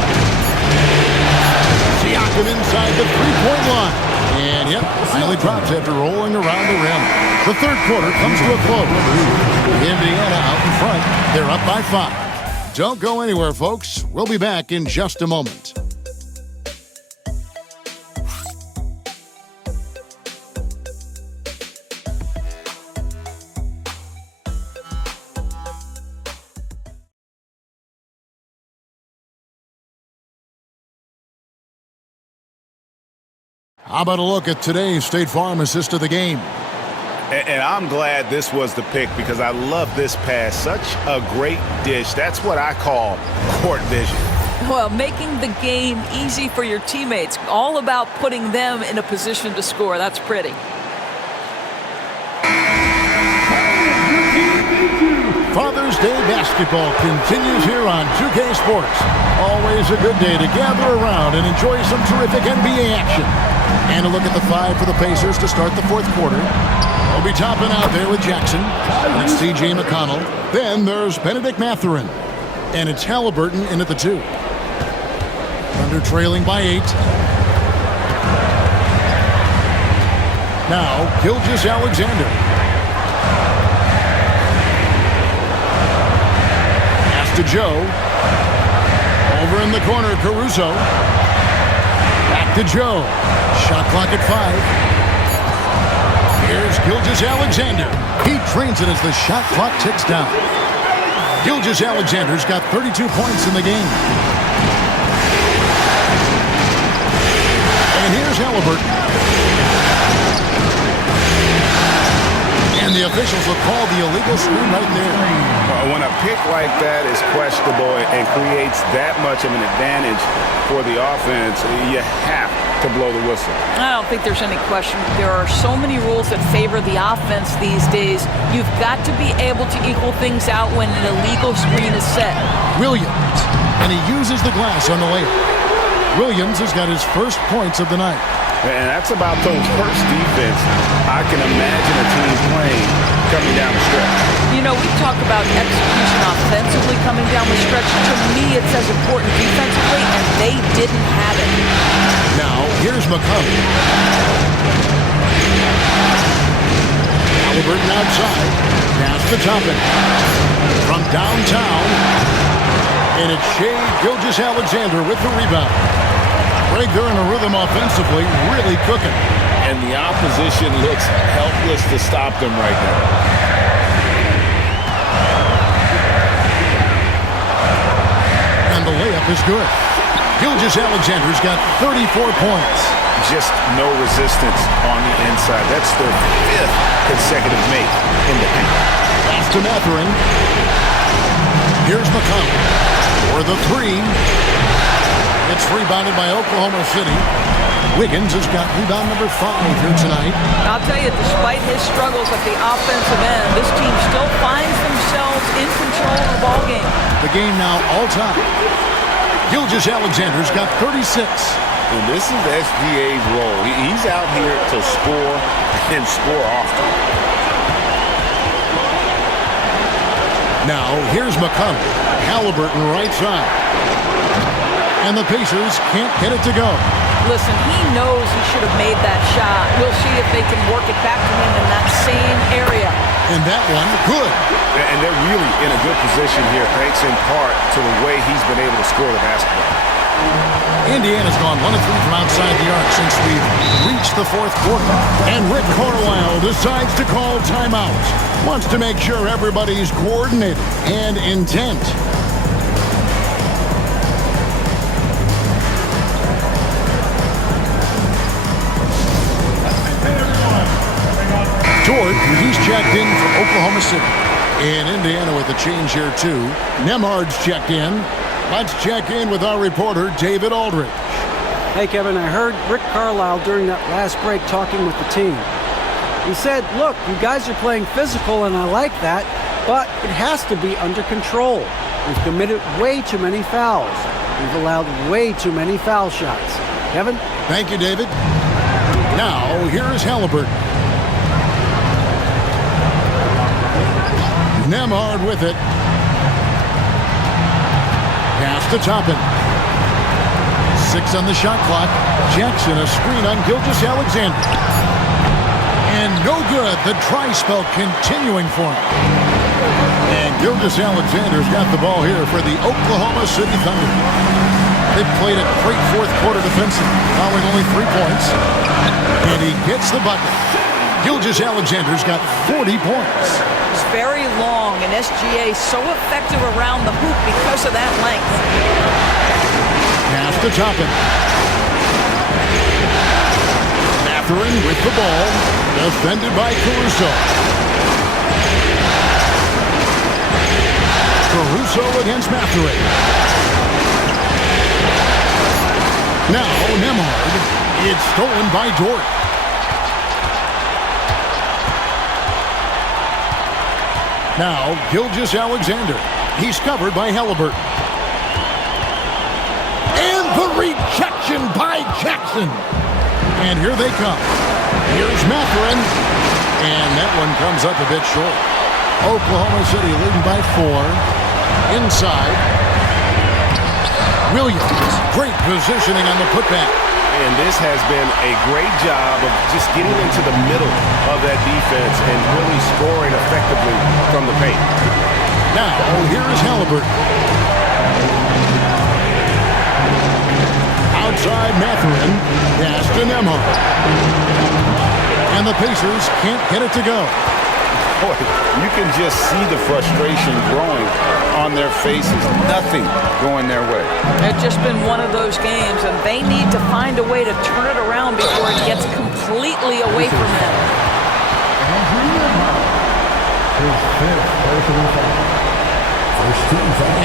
Siakam inside the three-point line. And, yep, finally drops after rolling around the rim. The third quarter comes to a close. Indiana out in front. They're up by 5. Don't go anywhere, folks. We'll be back in just a moment. How about a look at today's State Farm assist of the game? And I'm glad this was the pick because I love this pass. Such a great dish. That's what I call court vision. Well, making the game easy for your teammates. All about putting them in a position to score. That's pretty. Father's Day basketball continues here on 2K Sports. Always a good day to gather around and enjoy some terrific NBA action. And a look at the five for the Pacers to start the fourth quarter. They'll be topping out there with Jackson. That's C.J. McConnell. Then there's Benedict Mathurin. And it's Halliburton in at the 2. Thunder trailing by 8. Now, Gilgeous-Alexander. Pass to Joe. Over in the corner, Caruso. Back to Joe. Shot clock at 5. Here's Gilgeous-Alexander. He trains it as the shot clock ticks down. Gilgeous-Alexander's got 32 points in the game. And here's Halliburton. And the officials will call the illegal screen right there. When a pick like that is questionable and creates that much of an advantage for the offense, you have to blow the whistle. I don't think there's any question. There are so many rules that favor the offense these days. You've got to be able to equal things out when an illegal screen is set. Williams, and he uses the glass on the layup. Williams has got his first points of the night. And that's about the worst defense I can imagine a team playing coming down the stretch. You know, we talk about execution offensively coming down the stretch. To me, it's as important defensively, and they didn't have it. Now, here's McConnell. Halliburton outside. Pass to Toppin. From downtown. And it's Shai Gilgeous-Alexander with the rebound. Greg, they're in a rhythm offensively, really cooking. And the opposition looks helpless to stop them right now. And the layup is good. Gilgeous-Alexander's got 34 points. Just no resistance on the inside. That's their 5th consecutive make in the paint. Pass to Mathurin. Here's McConnell for the 3. It's rebounded by Oklahoma City. Wiggins has got rebound number 5 here tonight. I'll tell you, despite his struggles at the offensive end, this team still finds themselves in control of the ballgame. The game now all-time. Gilgeous-Alexander's got 36. And this is SGA's role. He's out here to score and score often. Now, here's McConnell. Halliburton right side. And the Pacers can't get it to go. Listen, he knows he should have made that shot. We'll see if they can work it back to him in that same area. And that one, good. And they're really in a good position here, thanks in part to the way he's been able to score the basketball. Indiana's gone 1 of 3 from outside the arc since we've reached the fourth quarter. And Rick Carlisle decides to call timeout. Wants to make sure everybody's coordinated and intent. George, he's checked in for Oklahoma City. In Indiana with a change here, too. Nemhard's checked in. Let's check in with our reporter, David Aldridge. Hey, Kevin, I heard Rick Carlisle during that last break talking with the team. He said, look, you guys are playing physical, and I like that, but it has to be under control. We've committed way too many fouls. We've allowed way too many foul shots. Kevin? Thank you, David. Now, here is Halliburton. Nemhard with it. Pass to Toppin. 6 on the shot clock. Jackson a screen on Gilgeous-Alexander. And no good. The try spell continuing for him. And Gilgeous-Alexander's got the ball here for the Oklahoma City Thunder. They've played a great fourth quarter defensively, allowing only 3 points. And he gets the bucket. Gilgeous-Alexander's got 40 points. It's very long, and SGA so effective around the hoop because of that length. Pass to Toppin. Mathurin with the ball. Defended by Caruso. Caruso against Mathurin. Now Nemhard. It's stolen by Dort. Now, Gilgeous Alexander. He's covered by Halliburton. And the rejection by Jackson. And here they come. Here's Mathurin. And that one comes up a bit short. Oklahoma City leading by 4. Inside. Williams. Great positioning on the putback. And this has been a great job of just getting into the middle of that defense and really scoring effectively from the paint. Now, here's Halliburton. Outside Mathurin. Pass to Nembhard. And the Pacers can't get it to go. Boy, you can just see the frustration growing on their faces. Nothing going their way. It's just been one of those games, and they need to find a way to turn it around before it gets completely away from them.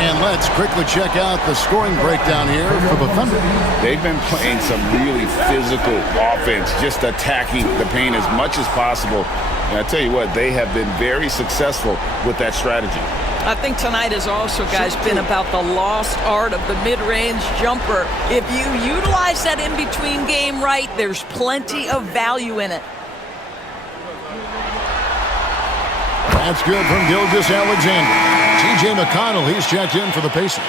And let's quickly check out the scoring breakdown here for the Thunder. They've been playing some really physical offense, just attacking the paint as much as possible. And I tell you what, they have been very successful with that strategy. I think tonight has also, guys, been about the lost art of the mid-range jumper. If you utilize that in-between game right, there's plenty of value in it. That's good from Gilgeous Alexander. T.J. McConnell, he's checked in for the Pacers.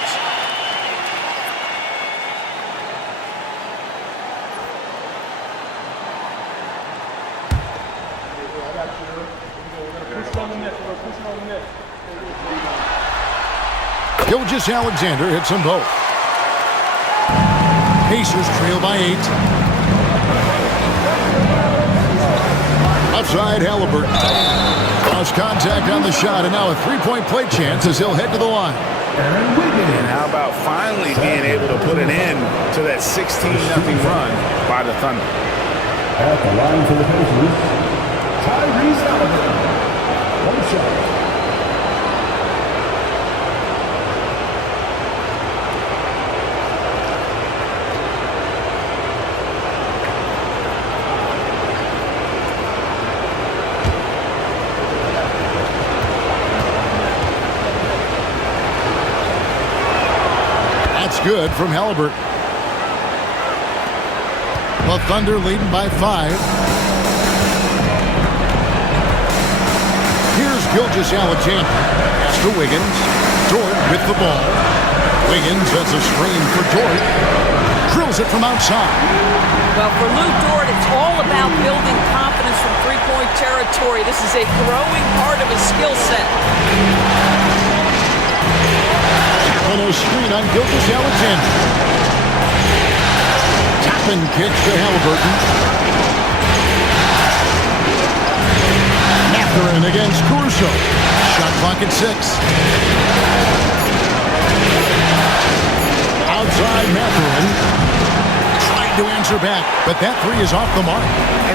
Gilgeous Alexander hits them both. Pacers trail by 8. Outside Halliburton. Lost contact on the shot, and now a three-point play chance as he'll head to the line. And how about finally being able to put an end to that 16-0 run by the Thunder? At the line for the Pacers, Tyrese Halliburton. One shot. Good from Halliburton. The Thunder leading by 5. Here's Gilgeous Alexander. Pass to Wiggins. Dort with the ball. Wiggins has a screen for Dort. Drills it from outside. Well, for Lou Dort, it's all about building confidence from three-point territory. This is a growing part of his skill set. On a screen on Gilgeous Alexander. Toppin kicks to Halliburton. Mathurin against Caruso. Shot clock at 6. Outside Mathurin. Trying to answer back, but that three is off the mark.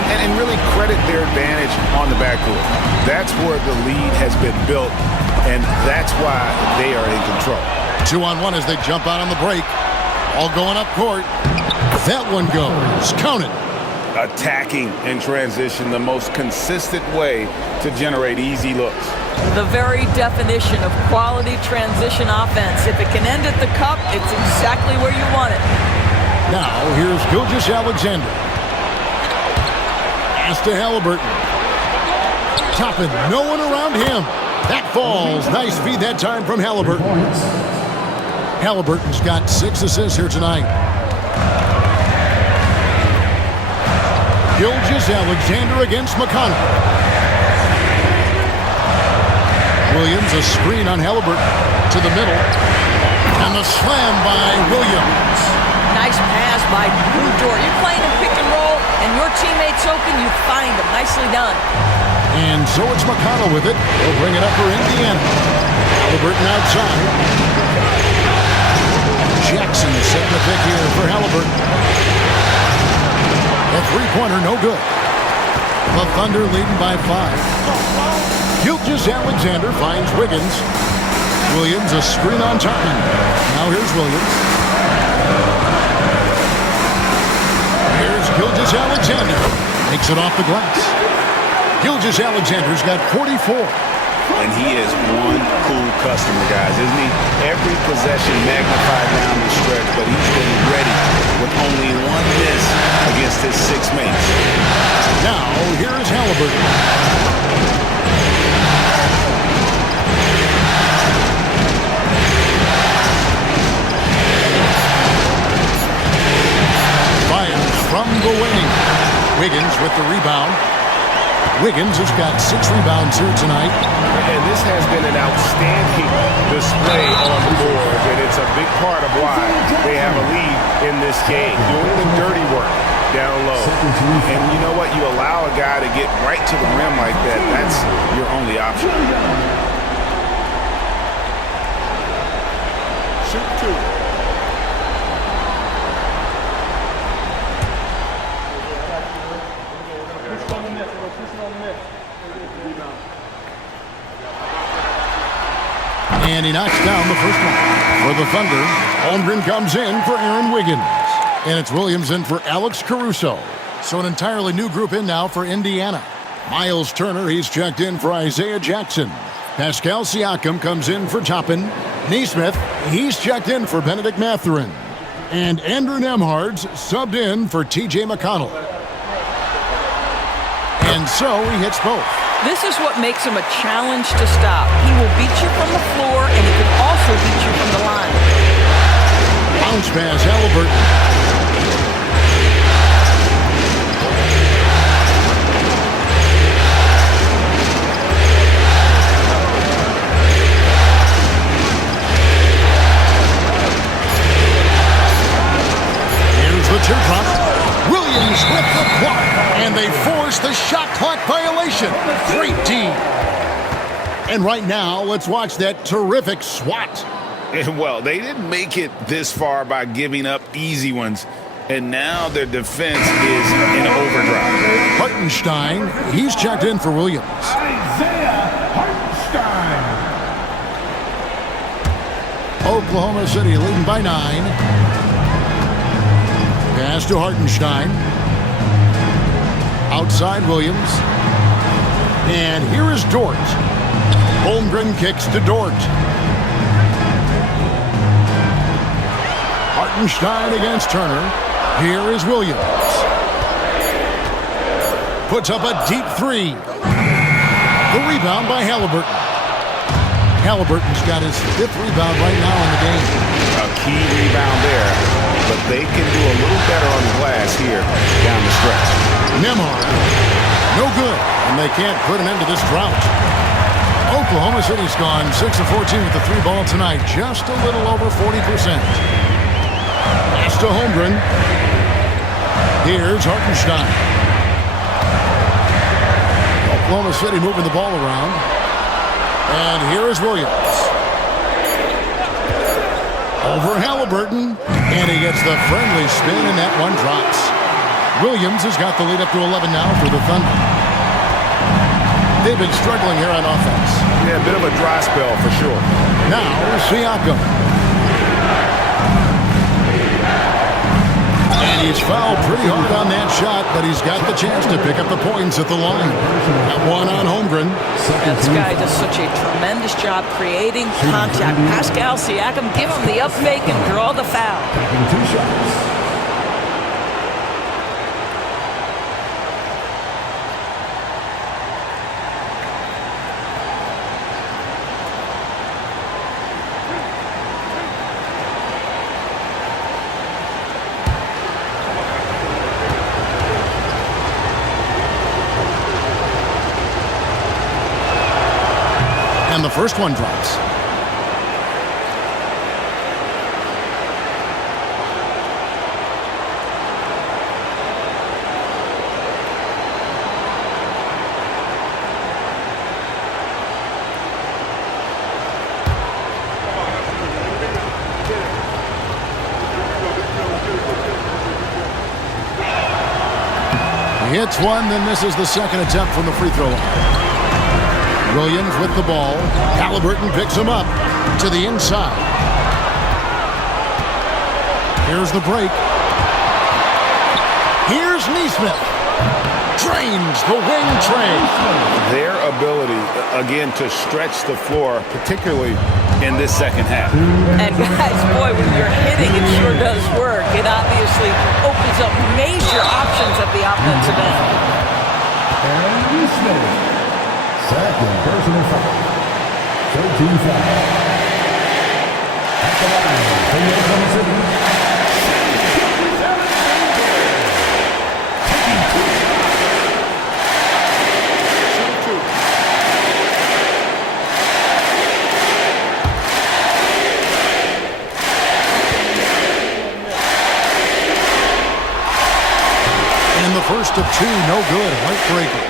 And really credit their advantage on the backcourt. That's where the lead has been built, and that's why they are in control. 2-on-1 as they jump out on the break. All going up court. That one goes. Count it. Attacking in transition, the most consistent way to generate easy looks. The very definition of quality transition offense. If it can end at the cup, it's exactly where you want it. Now, here's Gilgeous Alexander. Pass to Halliburton. Toppin, no one around him. That falls. Nice feed that time from Halliburton. Halliburton's got 6 assists here tonight. Gilgeous Alexander against McConnell. Williams, a screen on Halliburton to the middle. And the slam by Williams. Nice pass by Lou Dort. You're playing in pick and roll, and your teammate's open, you find him. Nicely done. And so it's McConnell with it. He'll bring it up for Indiana. Halliburton outside. Jackson setting the pick here for Halliburton. A three-pointer, no good. The Thunder leading by 5. Gilgeous Alexander finds Wiggins. Williams, a screen on Toppin. Now here's Williams. Here's Gilgeous Alexander. Takes it off the glass. Gilgeous Alexander's got 44. and he is one cool customer, guys, isn't he? Every possession magnified down the stretch, but he's been ready with only one miss against his six mates. Now, here's Halliburton. From the wing. Wiggins with the rebound. Wiggins has got 6 rebounds here tonight. And this has been an outstanding display on the board, and it's a big part of why they have a lead in this game. Doing the dirty work down low. And you know what? You allow a guy to get right to the rim like that, that's your only option. Shoot 2. And he knocks down the first one. For the Thunder, Holmgren comes in for Aaron Wiggins. And it's Williams in for Alex Caruso. So an entirely new group in now for Indiana. Miles Turner, he's checked in for Isaiah Jackson. Pascal Siakam comes in for Toppin. Neesmith, he's checked in for Benedict Mathurin. And Andrew Nembhard's subbed in for TJ McConnell. And so he hits both. This is what makes him a challenge to stop. He will beat you from the floor, and he can also beat you from the line. Bounce pass, Halliburton. Here's the teardrop. Williams with the block, and they force the shot clock violation. Great D. And right now, let's watch that terrific swat. And well, they didn't make it this far by giving up easy ones, and now their defense is in overdrive. Hartenstein, he's checked in for Williams. Isaiah Hartenstein. Oklahoma City leading by 9. Pass to Hartenstein. Outside Williams. And here is Dort. Holmgren kicks to Dort. Hartenstein against Turner. Here is Williams. Puts up a deep 3. The rebound by Halliburton. Halliburton's got his 5th rebound right now in the game. A key rebound there, but they can do a little better on the glass here down the stretch. Nembhard, no good, and they can't put an end to this drought. Oklahoma City's gone 6 of 14 with the 3 ball tonight, just a little over 40%. Pass to Holmgren. Here's Hartenstein. Oklahoma City moving the ball around. And here is Williams. Over Halliburton, and he gets the friendly spin, and that one drops. Williams has got the lead up to 11 now for the Thunder. They've been struggling here on offense. Yeah, a bit of a dry spell for sure. Now, Siakam. And he's fouled pretty hard on that shot, but he's got the chance to pick up the points at the line. That one on Holmgren. This guy does such a tremendous job creating contact. Pascal Siakam, give him the up fake and draw the foul. Taking 2 shots. And the first one drops. He hits one, then misses the second attempt from the free throw line. Williams with the ball. Halliburton picks him up to the inside. Here's the break. Here's Neesmith. Drains the wing tray. Their ability, again, to stretch the floor, particularly in this second half. And guys, boy, when you're hitting, it sure does work. It obviously opens up major options at the offensive end. And Smith. Second personal foul. 13 fouls. At the line for Oklahoma City. First of two, no good. Heartbreaker.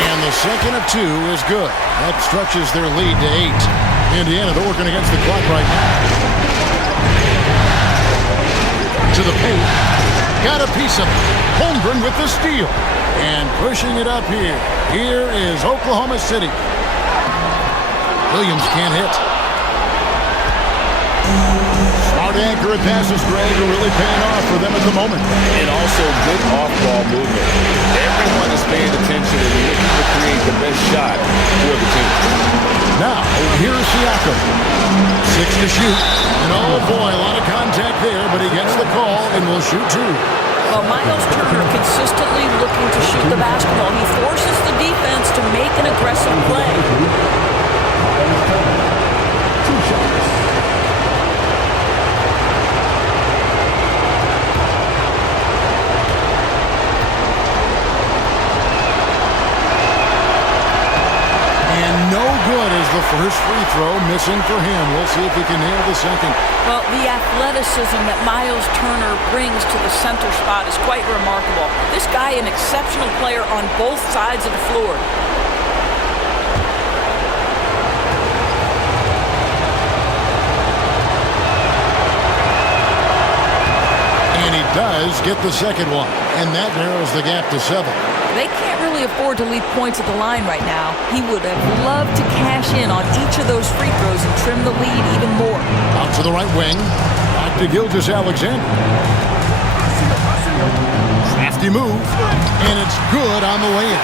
And the second of two is good. That stretches their lead to 8. Indiana, they're working against the clock right now. To the paint. Got a piece of it. Holmgren with the steal. And pushing it up here. Here is Oklahoma City. Williams can't hit. Smart accurate passes, Greg, are really paying off for them at the moment. And also good off-ball movement. Everyone is paying attention and looking to create the best shot for the team. Now, here's Siakam. 6 to shoot. And oh boy, a lot of contact there, but he gets the call and will shoot 2. Well, Miles Turner consistently looking to shoot the basketball. He forces the defense to make an aggressive play. 2 shots. And no good is the first free throw, missing for him. We'll see if he can nail the second. Well, the athleticism that Miles Turner brings to the center spot is quite remarkable. This guy, an exceptional player on both sides of the floor. Does get the second one, and that narrows the gap to 7. They can't really afford to leave points at the line right now. He would have loved to cash in on each of those free throws and trim the lead even more. Out to the right wing, back to Gilgeous-Alexander. Crafty move, and it's good on the way in.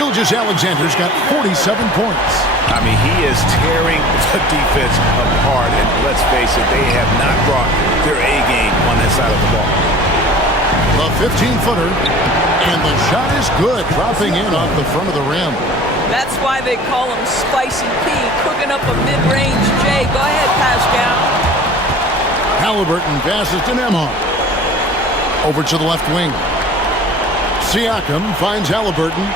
Gilgeous-Alexander's got 47 points. I mean, he is tearing the defense apart, and let's face it, they have not brought their A game on that side of the ball. The 15-footer, and the shot is good, dropping in off the front of the rim. That's why they call him Spicy P, cooking up a mid-range J. Go ahead, Pascal. Halliburton passes to Nembhard. Over to the left wing. Siakam finds Halliburton.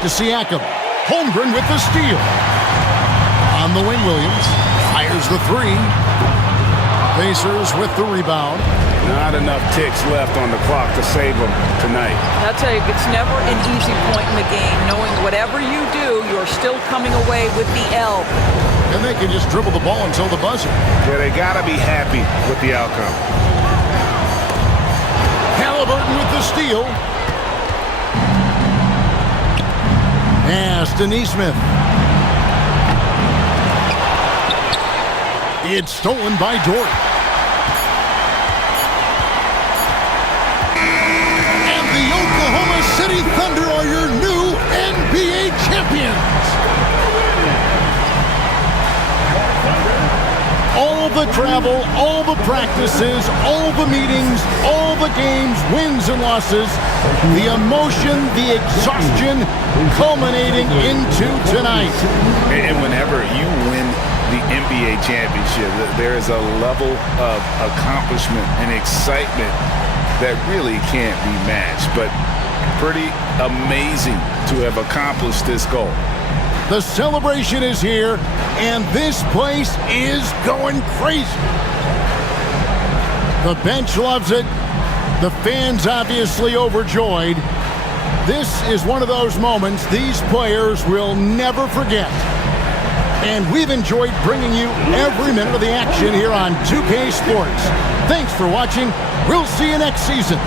To Siakam. Holmgren with the steal. On the wing, Williams fires the 3. Pacers with the rebound. Not enough ticks left on the clock to save them tonight. I'll tell you, it's never an easy point in the game, knowing whatever you do, you're still coming away with the L. And they can just dribble the ball until the buzzer. Yeah, they got to be happy with the outcome. Halliburton with the steal. Pass to Nesmith. It's stolen by Dort. And the Oklahoma City Thunder are your new NBA champions. All the travel, all the practices, all the meetings, all the games, wins and losses, the emotion, the exhaustion culminating into tonight. And whenever you win the NBA championship, there is a level of accomplishment and excitement that really can't be matched. But pretty amazing to have accomplished this goal. The celebration is here, and this place is going crazy. The bench loves it. The fans obviously overjoyed. This is one of those moments these players will never forget. And we've enjoyed bringing you every minute of the action here on 2K Sports. Thanks for watching. We'll see you next season.